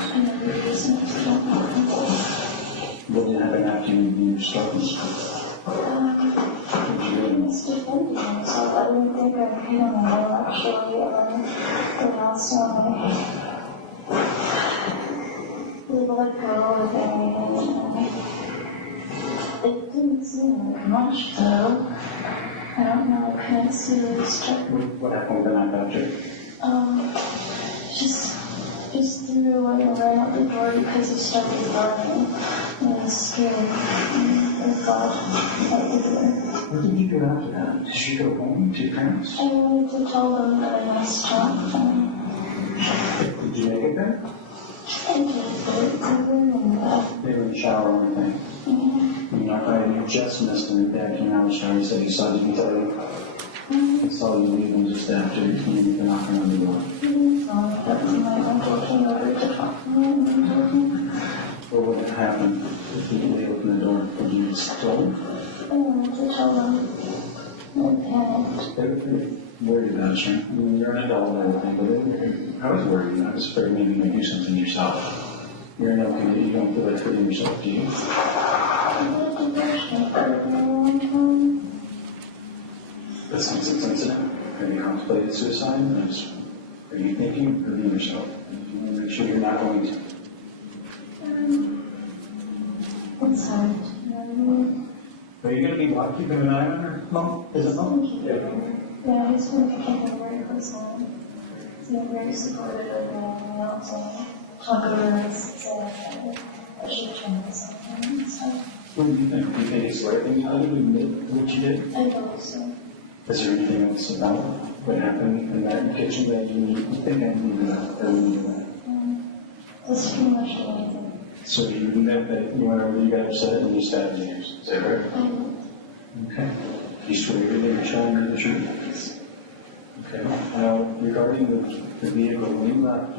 What did happen after you struck them? It's defending myself. I didn't think I hit him at all, actually. The last time we let go of everything. It didn't seem like much, though. I don't know, I couldn't see where he struck me. What happened with the knife after? Just threw away and ran out the door because he started running. And I was scared. And thank God I did it. What did you do after that? Did you go home to your parents? I wanted to tell them that I messed up. Did you make it there? I did, but they were in bed. They were in the shower or anything? Yeah. You know, I just missed him. Dad came out of the shower. He said he saw you tell you. He saw you leaving just after you were knocking on the door. But my uncle came over to talk to me and he told me. What would have happened if you opened the door? Would you have told him? I wanted to tell them. I panicked. Worried about you. I mean, you're an adult and everything, but I was worried. I was afraid maybe you might do something yourself. You're an adult, you don't feel like hurting yourself, do you? I wanted to brush my hair for a long time. That sounds insensitive. Have you contemplated suicide? Are you thinking of hurting yourself? You want to make sure you're not going to. It's hard. Are you going to be keeping an eye on her? Mom? Is it mom? Yeah, he's been keeping a very close eye. He's been very supportive of me else and talk over this, so I should try this out. What do you think? Do you think it's the right thing to do? Admit what you did? I hope so. Is there anything else about what happened in that kitchen that you think I need to know? That's pretty much the only thing. So you admit that you went over, you got upset, and you stabbed the ears. Is that right? I know. Okay. You swear everything you're showing me the truth? Okay. Now, regarding the vehicle, when you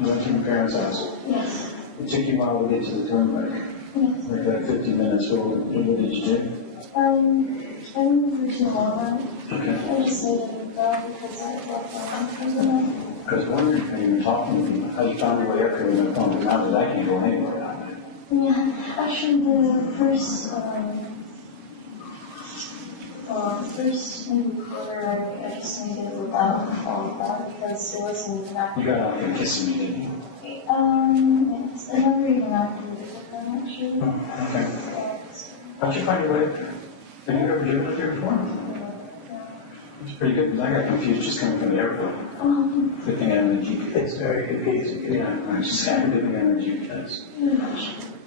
went to your parents' house, Yes. it took you a while to get to the turnpike. Yes. Like 50 minutes. What did you do? I moved to Walmart. Okay. I just stayed in the car because I left my home. Because I was wondering how you were talking to me, how you found your way up here with my phone, but now that I can't go anywhere. Yeah, actually the first maybe quarter I just made it without all of that because it wasn't enough. You got out there kissing me, didn't you? It's never even after the time actually. Okay. How'd you find your way up there? Have you ever driven up here before? It's pretty good, because I got confused just coming from the airport. Good thing I have the GPS. It's very confusing. Yeah, I was just happy to be on the GPS.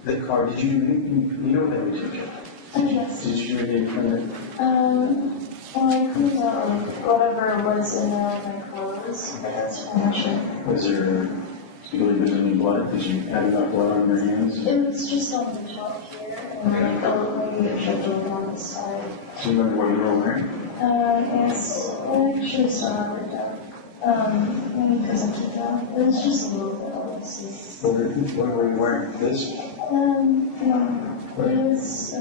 The car, did you do anything, you know that we took it? Yes. Did you do anything from it? Well, I cleaned out like whatever was in there with my clothes, but that's pretty much it. Was there, you believe there's any blood? Did you have enough blood on your hands? It was just on the top here, and I felt maybe it should have been on the side. Do you remember what you were wearing? Yes, I actually still have it down. Maybe because I took it out. It was just a little bit, obviously. What were you wearing? This? No. It was a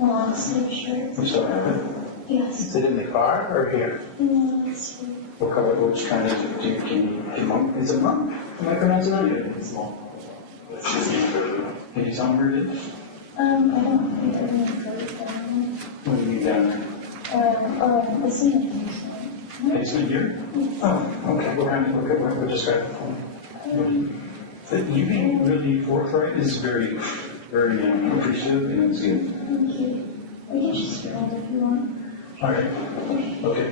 long sleeve shirt. We still have it. Yes. Is it in the car or here? No, it's here. What color, which kind is it? Is it monk? Am I pronouncing it right? It's monk. Can you tell me where it is? I don't think I remember it. What do you mean down there? It's in the Basement here? Oh, okay, we're just got the phone. You being really forthright is very, very appreciative and it's good. Thank you. We can just go on if you want. All right. Okay.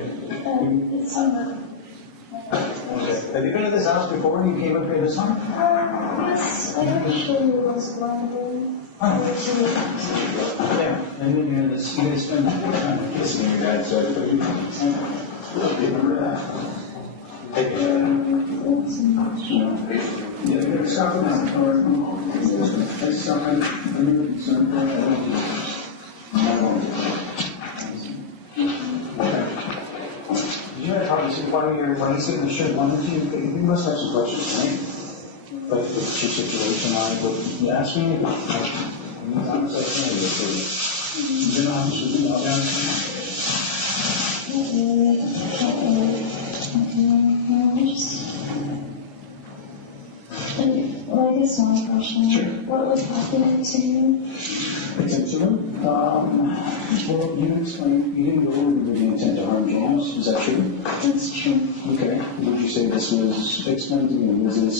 It's on the... Okay. Have you been to this house before and you came up here this time? Yes, I actually was blinded. Yeah, and then you guys spend time kissing your dad, so I put you on. Remember that. Take it. Yeah, stop it now. That's something. You had probably seen one of your signature shirt, one of you must have some questions, right? But what's your situation like? What you ask me? You've been honest with me about that? Not really. Can't really. No, I just. Well, I guess one question. Sure. What would happen to you? Potentially. Well, you explained, you didn't go over with the intent to harm James, is that true? That's true. Okay. Would you say this was extending, was this,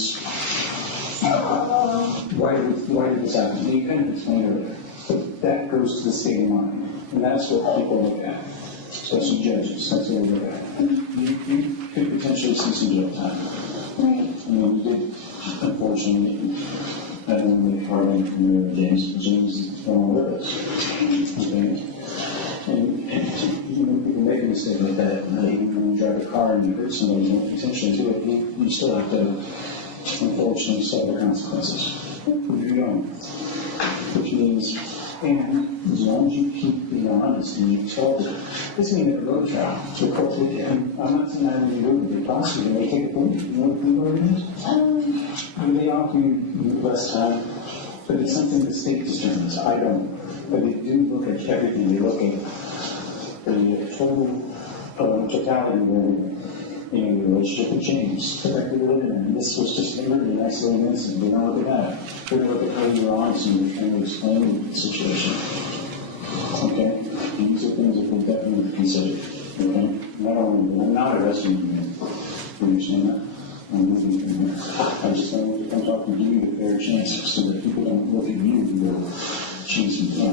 why did this happen? You kind of explained it, but that goes to the state of mind, and that's what people look at, especially judges, that's what they look at. You could potentially see some jail time. Right. I mean, we did, unfortunately, I don't really pardon from James is no longer with us. Okay? And you know, people make a mistake like that, and even when you drive a car and you hurt somebody, you don't intentionally do it, you still have to, unfortunately, suffer consequences. You're young. Which means, and as long as you keep being honest and you tell it, this means a road trial. So, I'm not saying I would do it, but possibly they take a plea. You know what it is? And they offer you less time, but it's something the state determines. I don't. But they do look at everything. They look at the total totality of everything. In the relationship with James, the fact that we live in, and this was just literally an isolated incident. They don't look at that. They look at how you're honest and you're trying to explain the situation. Okay? These are things that we'll definitely consider. Okay? Not only, I'm not arresting you. You understand that? I'm moving from here. I just don't want to come talk and give you the fair chance so that people don't look at you and go, geez, I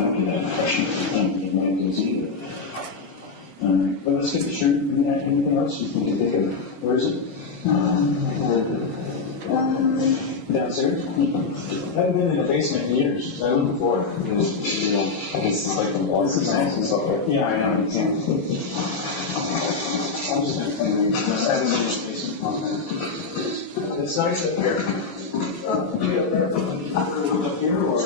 don't get that impression. I don't get mine goes either. But let's get the shirt. Anything else you can think of? Where is it? Downstairs? I haven't been in the basement in years. I lived before. I guess it's like the water tanks and stuff like that. Yeah, I know. I'm just going to think of it. I haven't been in the basement. It's nice up here. Up here or?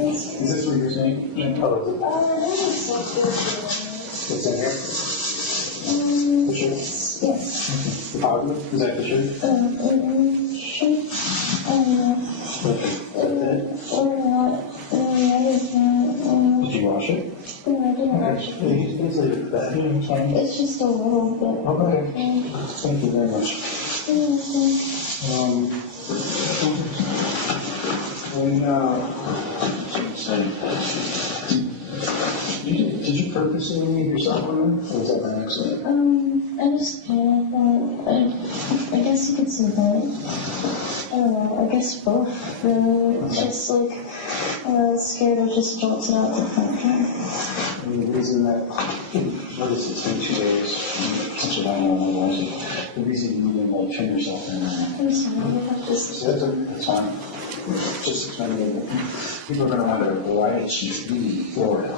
Is this what you're saying? What's in here? The shirt? Yes. The positive? Is that the shirt? Shirt? Did you wash it? No, I didn't wash it. It's just a little bit. Okay. Thank you very much. Did you purposely leave yourself on there, or was that by accident? I just panicked. I guess you could say that. I don't know, I guess both. It's just like, I was scared I just jolted out the front door. And the reason that, what is it, it's been 2 days, since I don't know what it was, the reason you didn't like turn yourself in. I'm sorry, I have just... That's fine. Just explain it. People are going to wonder, why did she leave Florida?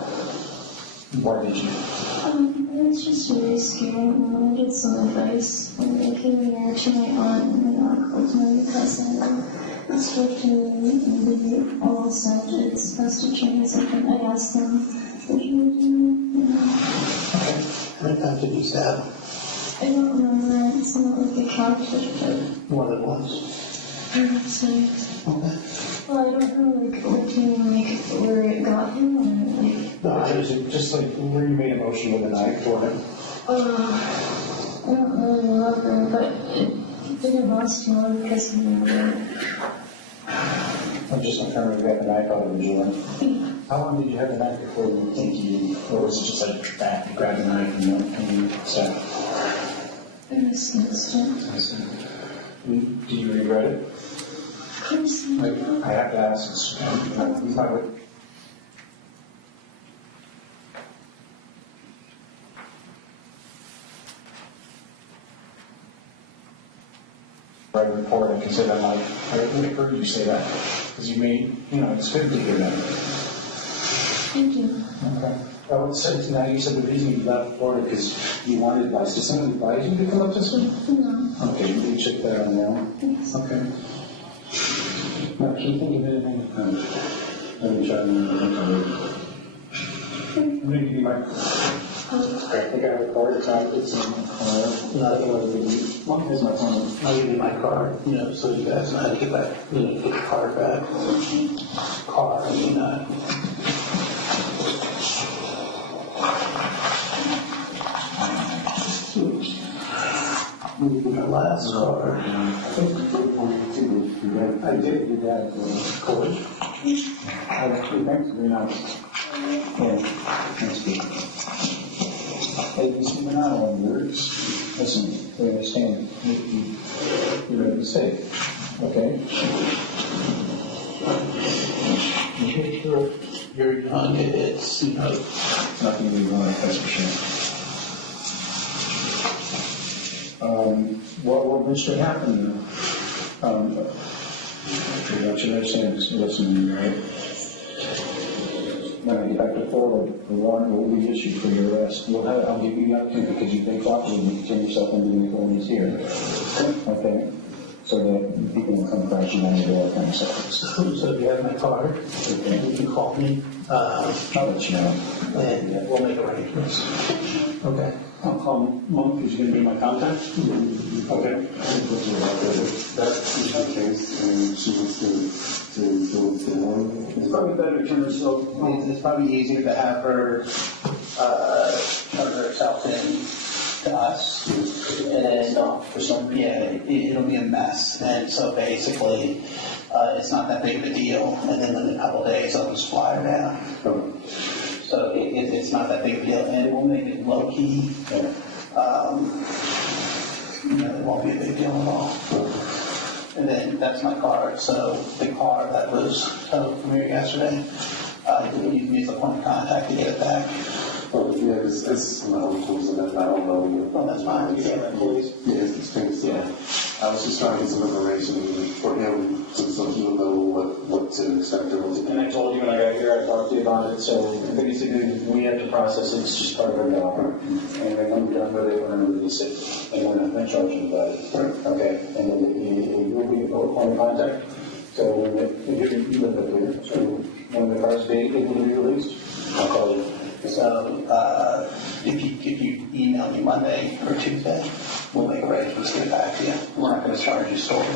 Why did you? I was just really scared. I wanted some advice. I came here to my aunt, and my aunt called me because I spoke to the all said it's best to try something. I asked them, what you would do? Okay. How many times did you stab? I don't remember. It's not like a calculator. More than once. So, Okay. well, I don't know, like, what do you like, where it got him, or like... No, just like where you made a motion with a knife for him. I don't really remember, but it didn't last too long because of my I'm just not trying to grab a knife out of the joint. How long did you have the knife before you think you, or was it just like that, you grabbed the knife and you stabbed? It was instant. Do you regret it? Of course not. I have to ask. He's not with. Write a report and consider that I would encourage you to say that because you may, it's good to hear that. Thank you. Okay. Well, so now you said the reason you left Florida because you wanted advice. Did someone advise you to come up this way? No. Okay, you check that on now. Yes. Okay. Now, can you think of anything? Let me try to remember. I'm going to give you my I think I have a card, it's in, Not even here's my phone. I'll give you my card, so you guys know how to get back, get the card back. Car, I mean, my last card. I did do that. Coach. Thanks, very nice. Yeah, that's good. Hey, you see, we're not all words. Listen, we understand you're a mistake, okay? You're young, it's, It's not going to be wrong, that's for sure. What eventually happened, you should understand this, listen to me, right? When I get back to Florida, the warrant will be issued for your arrest. I'll give you the opportunity, because you've been cooperating, you turn yourself into the authorities here. Okay? So that people will come crashing on your door kind of stuff. so if you have my card, you can call me, I'll let you know. and we'll make arrangements. Okay? I'll call Monk, who's going to be my contact. Okay. That's the case, and she wants to one. It's probably better to turn herself, It's probably easier to have her, turn herself in to us, and, for some. yeah, it'll be a mess, and so basically, it's not that big of a deal, and then in a couple of days, I'll just fly her down. So it's not that big of a deal, and we'll make it low key. It won't be a big deal at all. And then that's my card. So the car that was towed from here yesterday, you can use the point of contact to get it back. Oh, yeah, it's my own tools, and I don't know. Well, that's fine. You get that, please. Yeah, it's things, yeah. I was just trying to get some information for him, so he will know what to expect. And I told you when I got here, I talked to you about it, so basically, we have to process it, it's just part of our job. And when we're done with it, we're going to release it, and we're not going to charge you about it. Okay, and then you will be a point of contact, so you live up here, so when the car's being able to be released, I'll call you. So if you email me Monday or Tuesday, we'll make arrangements to get back to you. We're not going to charge you storage.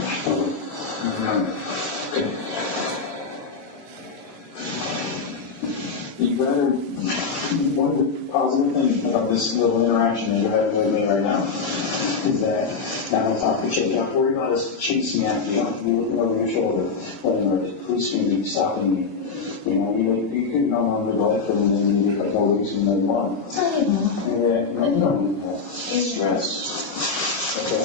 One of the positive things about this little interaction that you're having with me right now is that now I'm talking to Chick. Don't worry about us chasing after you. You're looking over your shoulder, whether the police can be stopping me. You could no longer go after them and then a couple of weeks and then one. And no stress. Okay?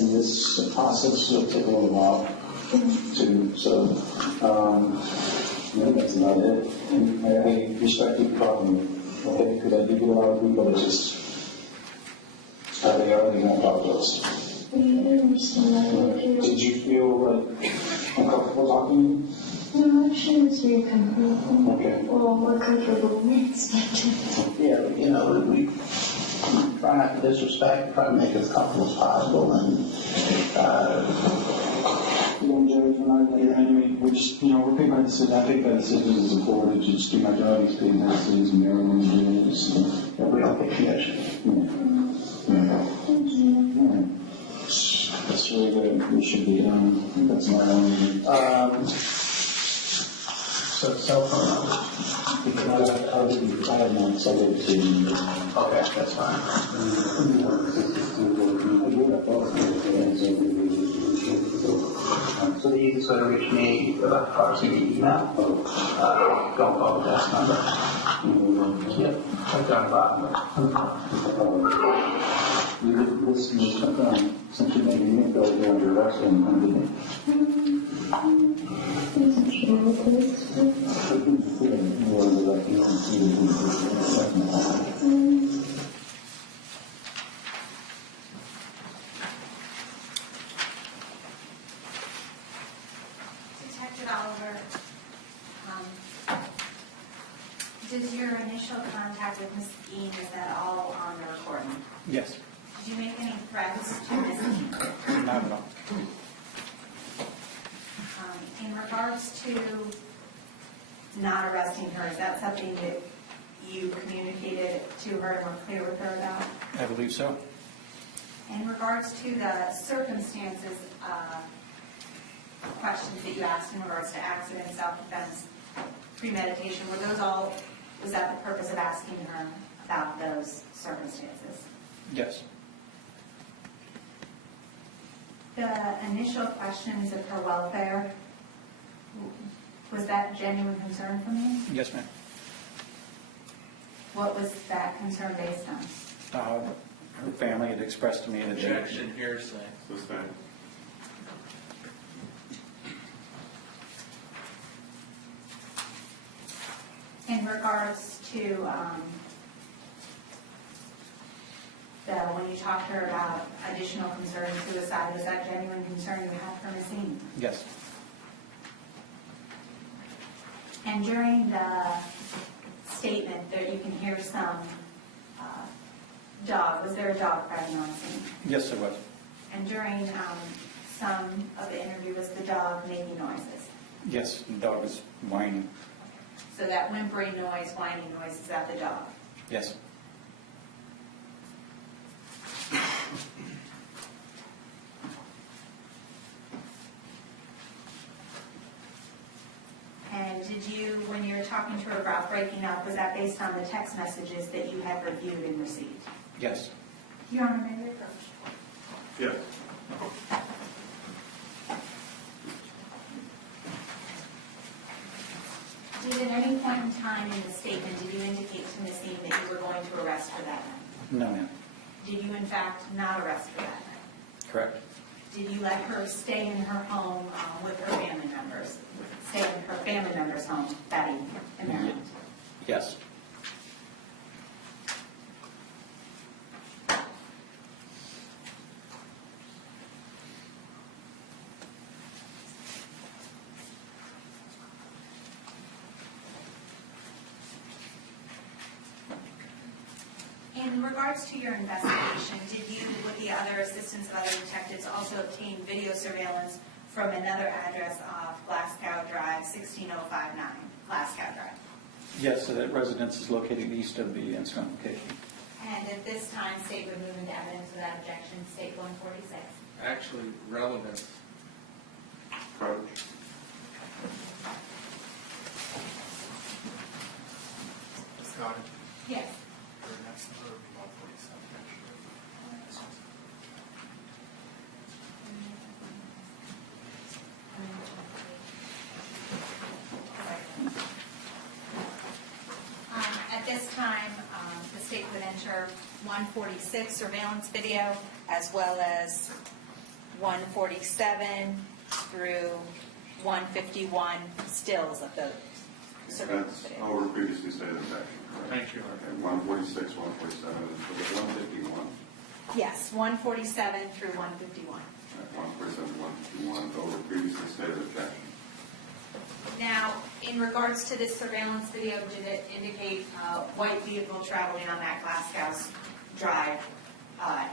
And this process will take a little while too. So, that's about it. And I respect you probably, okay? Because I do get a lot of people that just, they already won't talk to us. I understand that. Did you feel like uncomfortable talking? No, actually, it's very comfortable. Okay. Well, more comfortable than expected. Yeah, we try not to disrespect, try to make it as comfortable as possible, and You don't judge when I later anyway. We're just, we're paid by decisions. I take by decisions as a board to just do my job. He's paid by decisions and everyone's doing this. we don't get commission. Thank you. That's really good. We should be, that's my only. So cell phone number. I have none, so I gave it to you. Okay, that's fine. So the easiest way to reach me about the car's gonna be email. Don't call the desk number. Yep, right down the bottom. Since you made me go down your arrest and under me. Detective Oliver, does your initial contact with Ms. Eam, is that all on the recording? Yes, Did you make any threats to Ms. Eam? not at all. In regards to not arresting her, is that something that you communicated to her and were clear with her about? I believe so. In regards to the circumstances, questions that you asked in regards to accident, self-defense, premeditation, were those all, was that the purpose of asking her about those circumstances? Yes. The initial questions of her welfare, was that genuine concern from you? Yes, ma'am. What was that concern based on? Her family had expressed to me that they... Objection, hearsay. Sustained. In regards to when you talked to her about additional concern, suicide, was that genuine concern you had for Ms. Eam? Yes. And during the statement that you can hear some dog, was there a dog present on scene? Yes, there was. And during some of the interview, was the dog making noises? Yes, the dog was whining. So that whimpering noise, whining noise, is that the dog? Yes. And did you, when you were talking to her about breaking up, was that based on the text messages that you had reviewed and received? Yes. Your Honor, may I approach? Yes. Did at any point in time in the statement, did you indicate to Ms. Eam that you were going to arrest her that night? No, ma'am. Did you in fact not arrest her that night? Correct. Did you let her stay in her home with her family members? Stay in her family members' home that evening in Maryland? Yes. In regards to your investigation, did you, with the other assistance of other detectives, also obtain video surveillance from another address off Glasgow Drive, 16059, Glasgow Drive? Yes, so that residence is located east of the incident location. And at this time, State would move into evidence of that objection, State 146. Actually, relevance. Approach. Scott, Yes. your next number, 147. At this time, the State would enter 146 surveillance video as well as 147 through 151 stills of the surveillance That's video. over previously stated objection, correct? Thank you. Okay, 146, 147, and for the 151. Yes, 147 through 151. 147, 151, over previously stated objection. Now, in regards to this surveillance video, did it indicate white vehicle traveling on that Glasgow Drive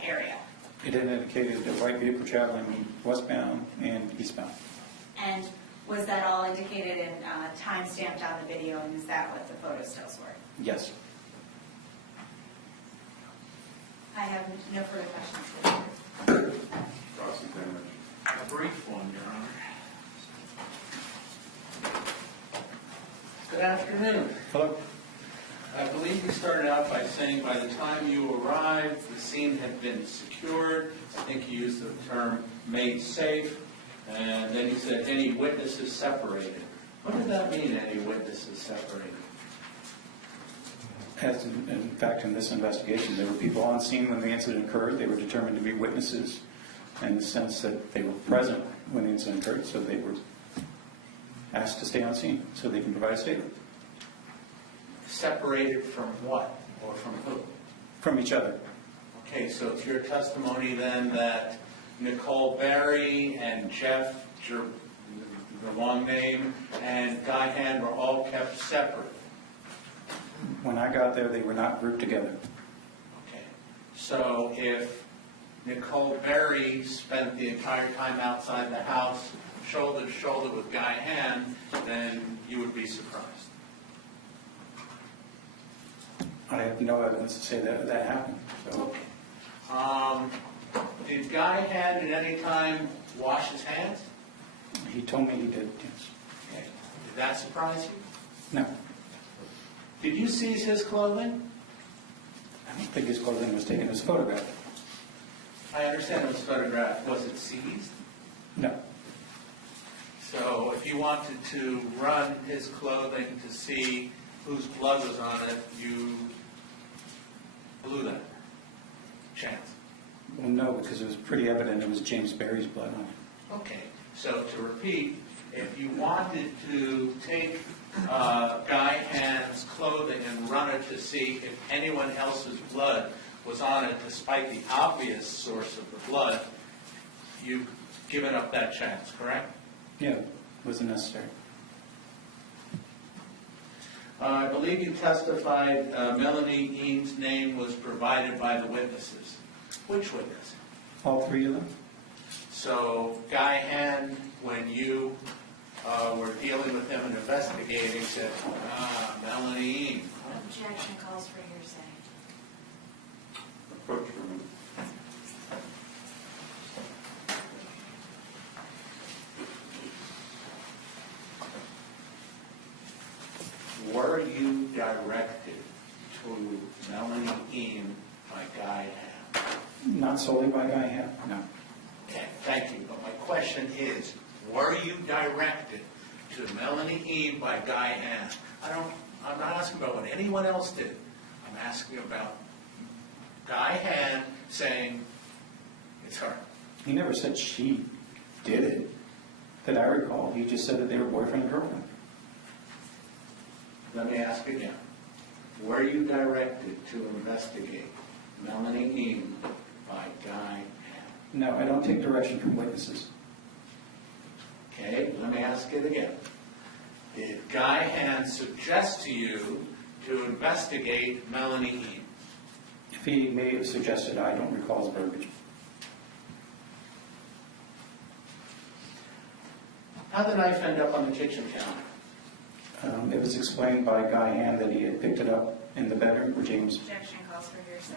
area? It indicated a white vehicle traveling westbound and eastbound. And was that all indicated and time stamped on the video, and is that what the photo stills were? Yes. I have no further questions. Cross-examination. A brief one, Your Honor. Good afternoon. Hello? I believe you started out by saying by the time you arrived, the scene had been secured. I think you used the term made safe. And then you said any witnesses separated. What did that mean, any witnesses separated? As in fact, in this investigation, there were people on scene when the incident occurred. They were determined to be witnesses in the sense that they were present when the incident occurred, so they were asked to stay on scene so they can provide a statement. Separated from what? Or from who? From each other. Okay, so it's your testimony then that Nicole Berry and Jeff, the long name, and Guy Hand were all kept separate. When I got there, they were not grouped together. Okay, so if Nicole Berry spent the entire time outside the house, shoulder to shoulder with Guy Hand, then you would be surprised. I have no evidence to say that that happened, so. Did Guy Hand at any time wash his hands? He told me he did, yes. Okay. Did that surprise you? No, Did you seize his clothing? I don't think his clothing was taken as a photograph. I understand it was photographed. Was it seized? No, So if you wanted to run his clothing to see whose blood was on it, you blew that chance. well, no, because it was pretty evident it was James Barry's blood on it. Okay, so to repeat, if you wanted to take Guy Hand's clothing and run it to see if anyone else's blood was on it, despite the obvious source of the blood, you've given up that chance, correct? Yeah, it wasn't necessary. I believe you testified Melanie Eam's name was provided by the witnesses. Which witness? All three of them? So Guy Hand, when you were dealing with him and investigating, said, Melanie Eam. Objection calls for hearsay. Approach for me. Were you directed to Melanie Eam by Guy Hand? Not solely by Guy Hand, no. Okay, thank you. But my question is, were you directed to Melanie Eam by Guy Hand? I'm not asking about what anyone else did. I'm asking about Guy Hand saying, it's her. He never said she did it, that I recall. He just said that they were boyfriend and girlfriend. Let me ask again. Were you directed to investigate Melanie Eam by Guy Hand? No, I don't take direction from witnesses. Okay, let me ask it again. Did Guy Hand suggest to you to investigate Melanie Eam? If he may have suggested, I don't recall his verbiage. How'd the knife end up on the kitchen counter? It was explained by Guy Hand that he had picked it up in the bedroom where James. Objection calls for hearsay.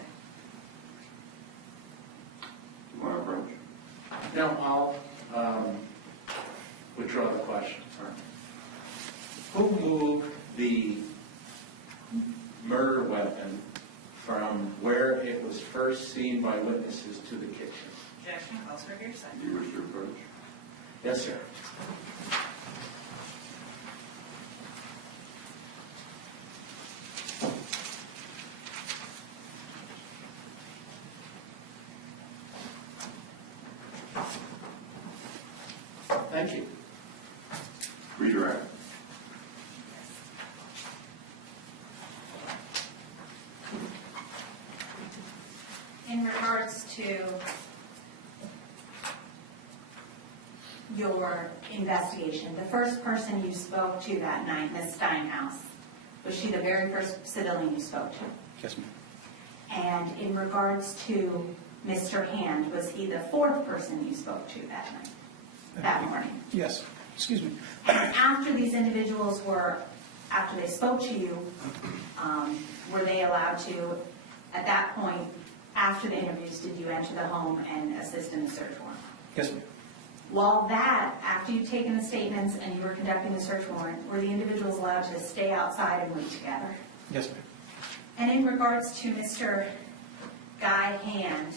You want to approach? No, I'll withdraw the question. Who moved the murder weapon from where it was first seen by witnesses to the kitchen? Objection calls for hearsay. Do you wish to approach? Yes, sir. Thank you. Redirect. In regards to your investigation, the first person you spoke to that night, Ms. Steinhaus, was she the very first civilian you spoke to? Yes, ma'am. And in regards to Mr. Hand, was he the fourth person you spoke to that night, that morning? Yes, excuse me. And after these individuals after they spoke to you, were they allowed to, at that point, after the interviews, did you enter the home and assist in the search warrant? Yes, ma'am. While after you've taken the statements and you were conducting the search warrant, were the individuals allowed to stay outside and wait together? Yes, ma'am. And in regards to Mr. Guy Hand,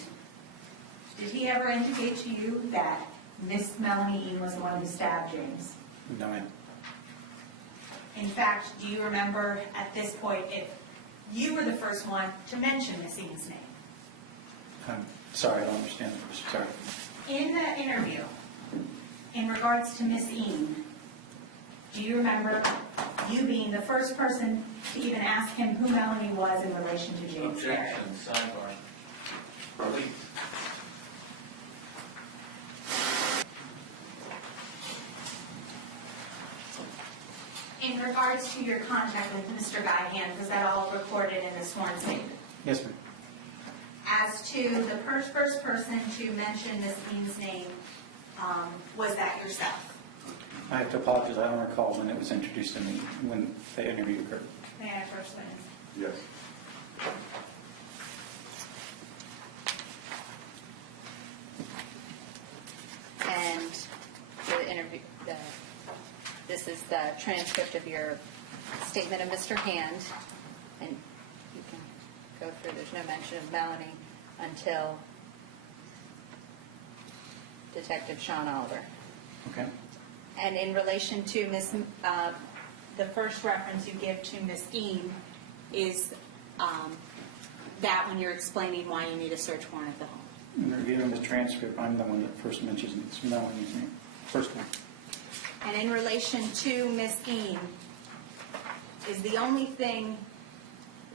did he ever indicate to you that Miss Melanie Eam was the one who stabbed James? No, ma'am. In fact, do you remember at this point if you were the first one to mention Miss Eam's name? I'm sorry, I don't understand the question. Sorry. In the interview, in regards to Miss Eam, do you remember you being the first person to even ask him who Melanie was in relation to James Barry? Objection, sidebar. Please. In regards to your contact with Mr. Guy Hand, was that all recorded in the sworn statement? Yes, ma'am. As to the first person to mention Miss Eam's name, was that yourself? I have to apologize. I don't recall when it was introduced to me, when the interview occurred. May I first witness? Yes. And the interview, this is the transcript of your statement of Mr. Hand, and you can go through, there's no mention of Melanie until Detective Sean Oliver. Okay. And in relation to the first reference you give to Miss Eam is that when you're explaining why you need a search warrant at the home. In reviewing the transcript, I'm the one that first mentions it's Melanie's name. First one. And in relation to Miss Eam, is the only thing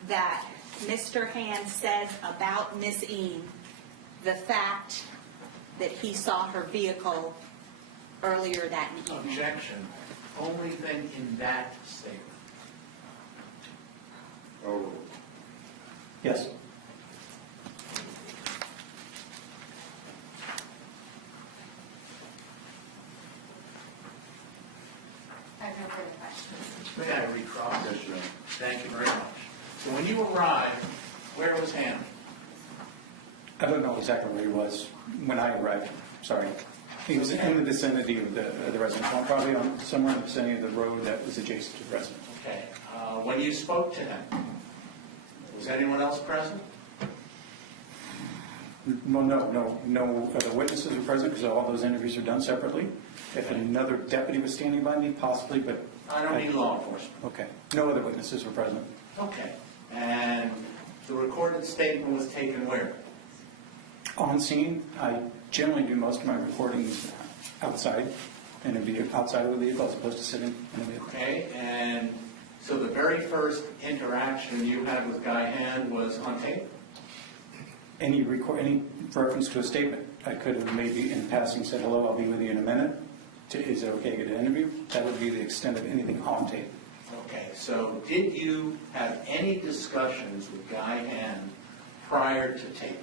that Mr. Hand says about Miss Eam the fact that he saw her vehicle earlier that evening? Objection. Only thing in that statement. Oh, Yes. I have no further questions. May I recross? yes, Your Honor. Thank you very much. So when you arrived, where was Ham? I don't know exactly where he was when I arrived. Sorry. He was in the vicinity of the residence home, probably somewhere in the vicinity of the road that was adjacent to the residence. Okay. When you spoke to him, was anyone else present? Well, no other witnesses were present because all those interviews are done separately. If another deputy was standing by me, possibly, but... I don't need law enforcement. Okay. No other witnesses were present. Okay. And the recorded statement was taken where? On scene, I generally do most of my recordings outside, in a vehicle, outside of the vehicle, as opposed to sitting in a vehicle. Okay. And so the very first interaction you had with Guy Hand was on tape? Any reference to a statement, I could have maybe in passing said, hello, I'll be with you in a minute. Is it okay to get an interview? That would be the extent of anything on tape. Okay. So did you have any discussions with Guy Hand prior to tape?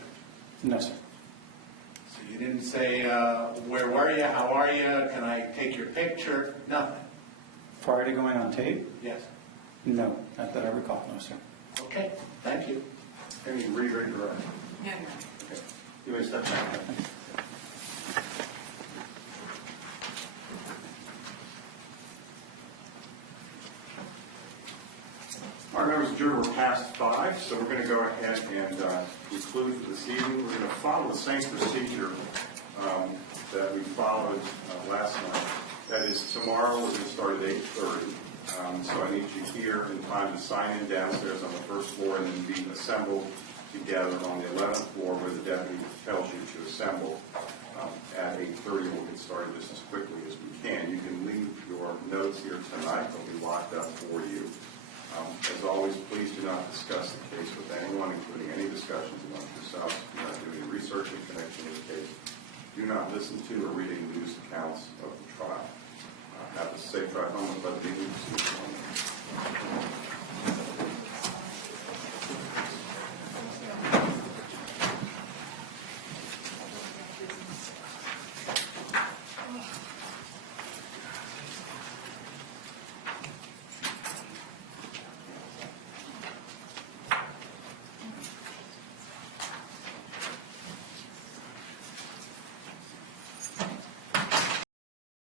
No, sir. So you didn't say, where were you, how are you, can I take your picture? Nothing? Prior to going on tape? Yes. No, not that I recall, no, sir. Okay, thank you. Any reread your honor? No, no. Okay. You may step back. All right, members of the jury, we're past 5, so we're going to go ahead and conclude for this evening. We're going to follow the same procedure that we followed last night. That is, tomorrow we're going to start at 8:30. So I need you here in time to sign in downstairs on the first floor and then be assembled together on the 11th floor where the deputy tells you to assemble. At 8:30, we'll get started just as quickly as we can. You can leave your notes here tonight. They'll be locked up for you. As always, please do not discuss the case with anyone, including any discussions among yourselves. Do not do any research in connection with the case. Do not listen to or read any news accounts of the trial. Have a safe drive home, but be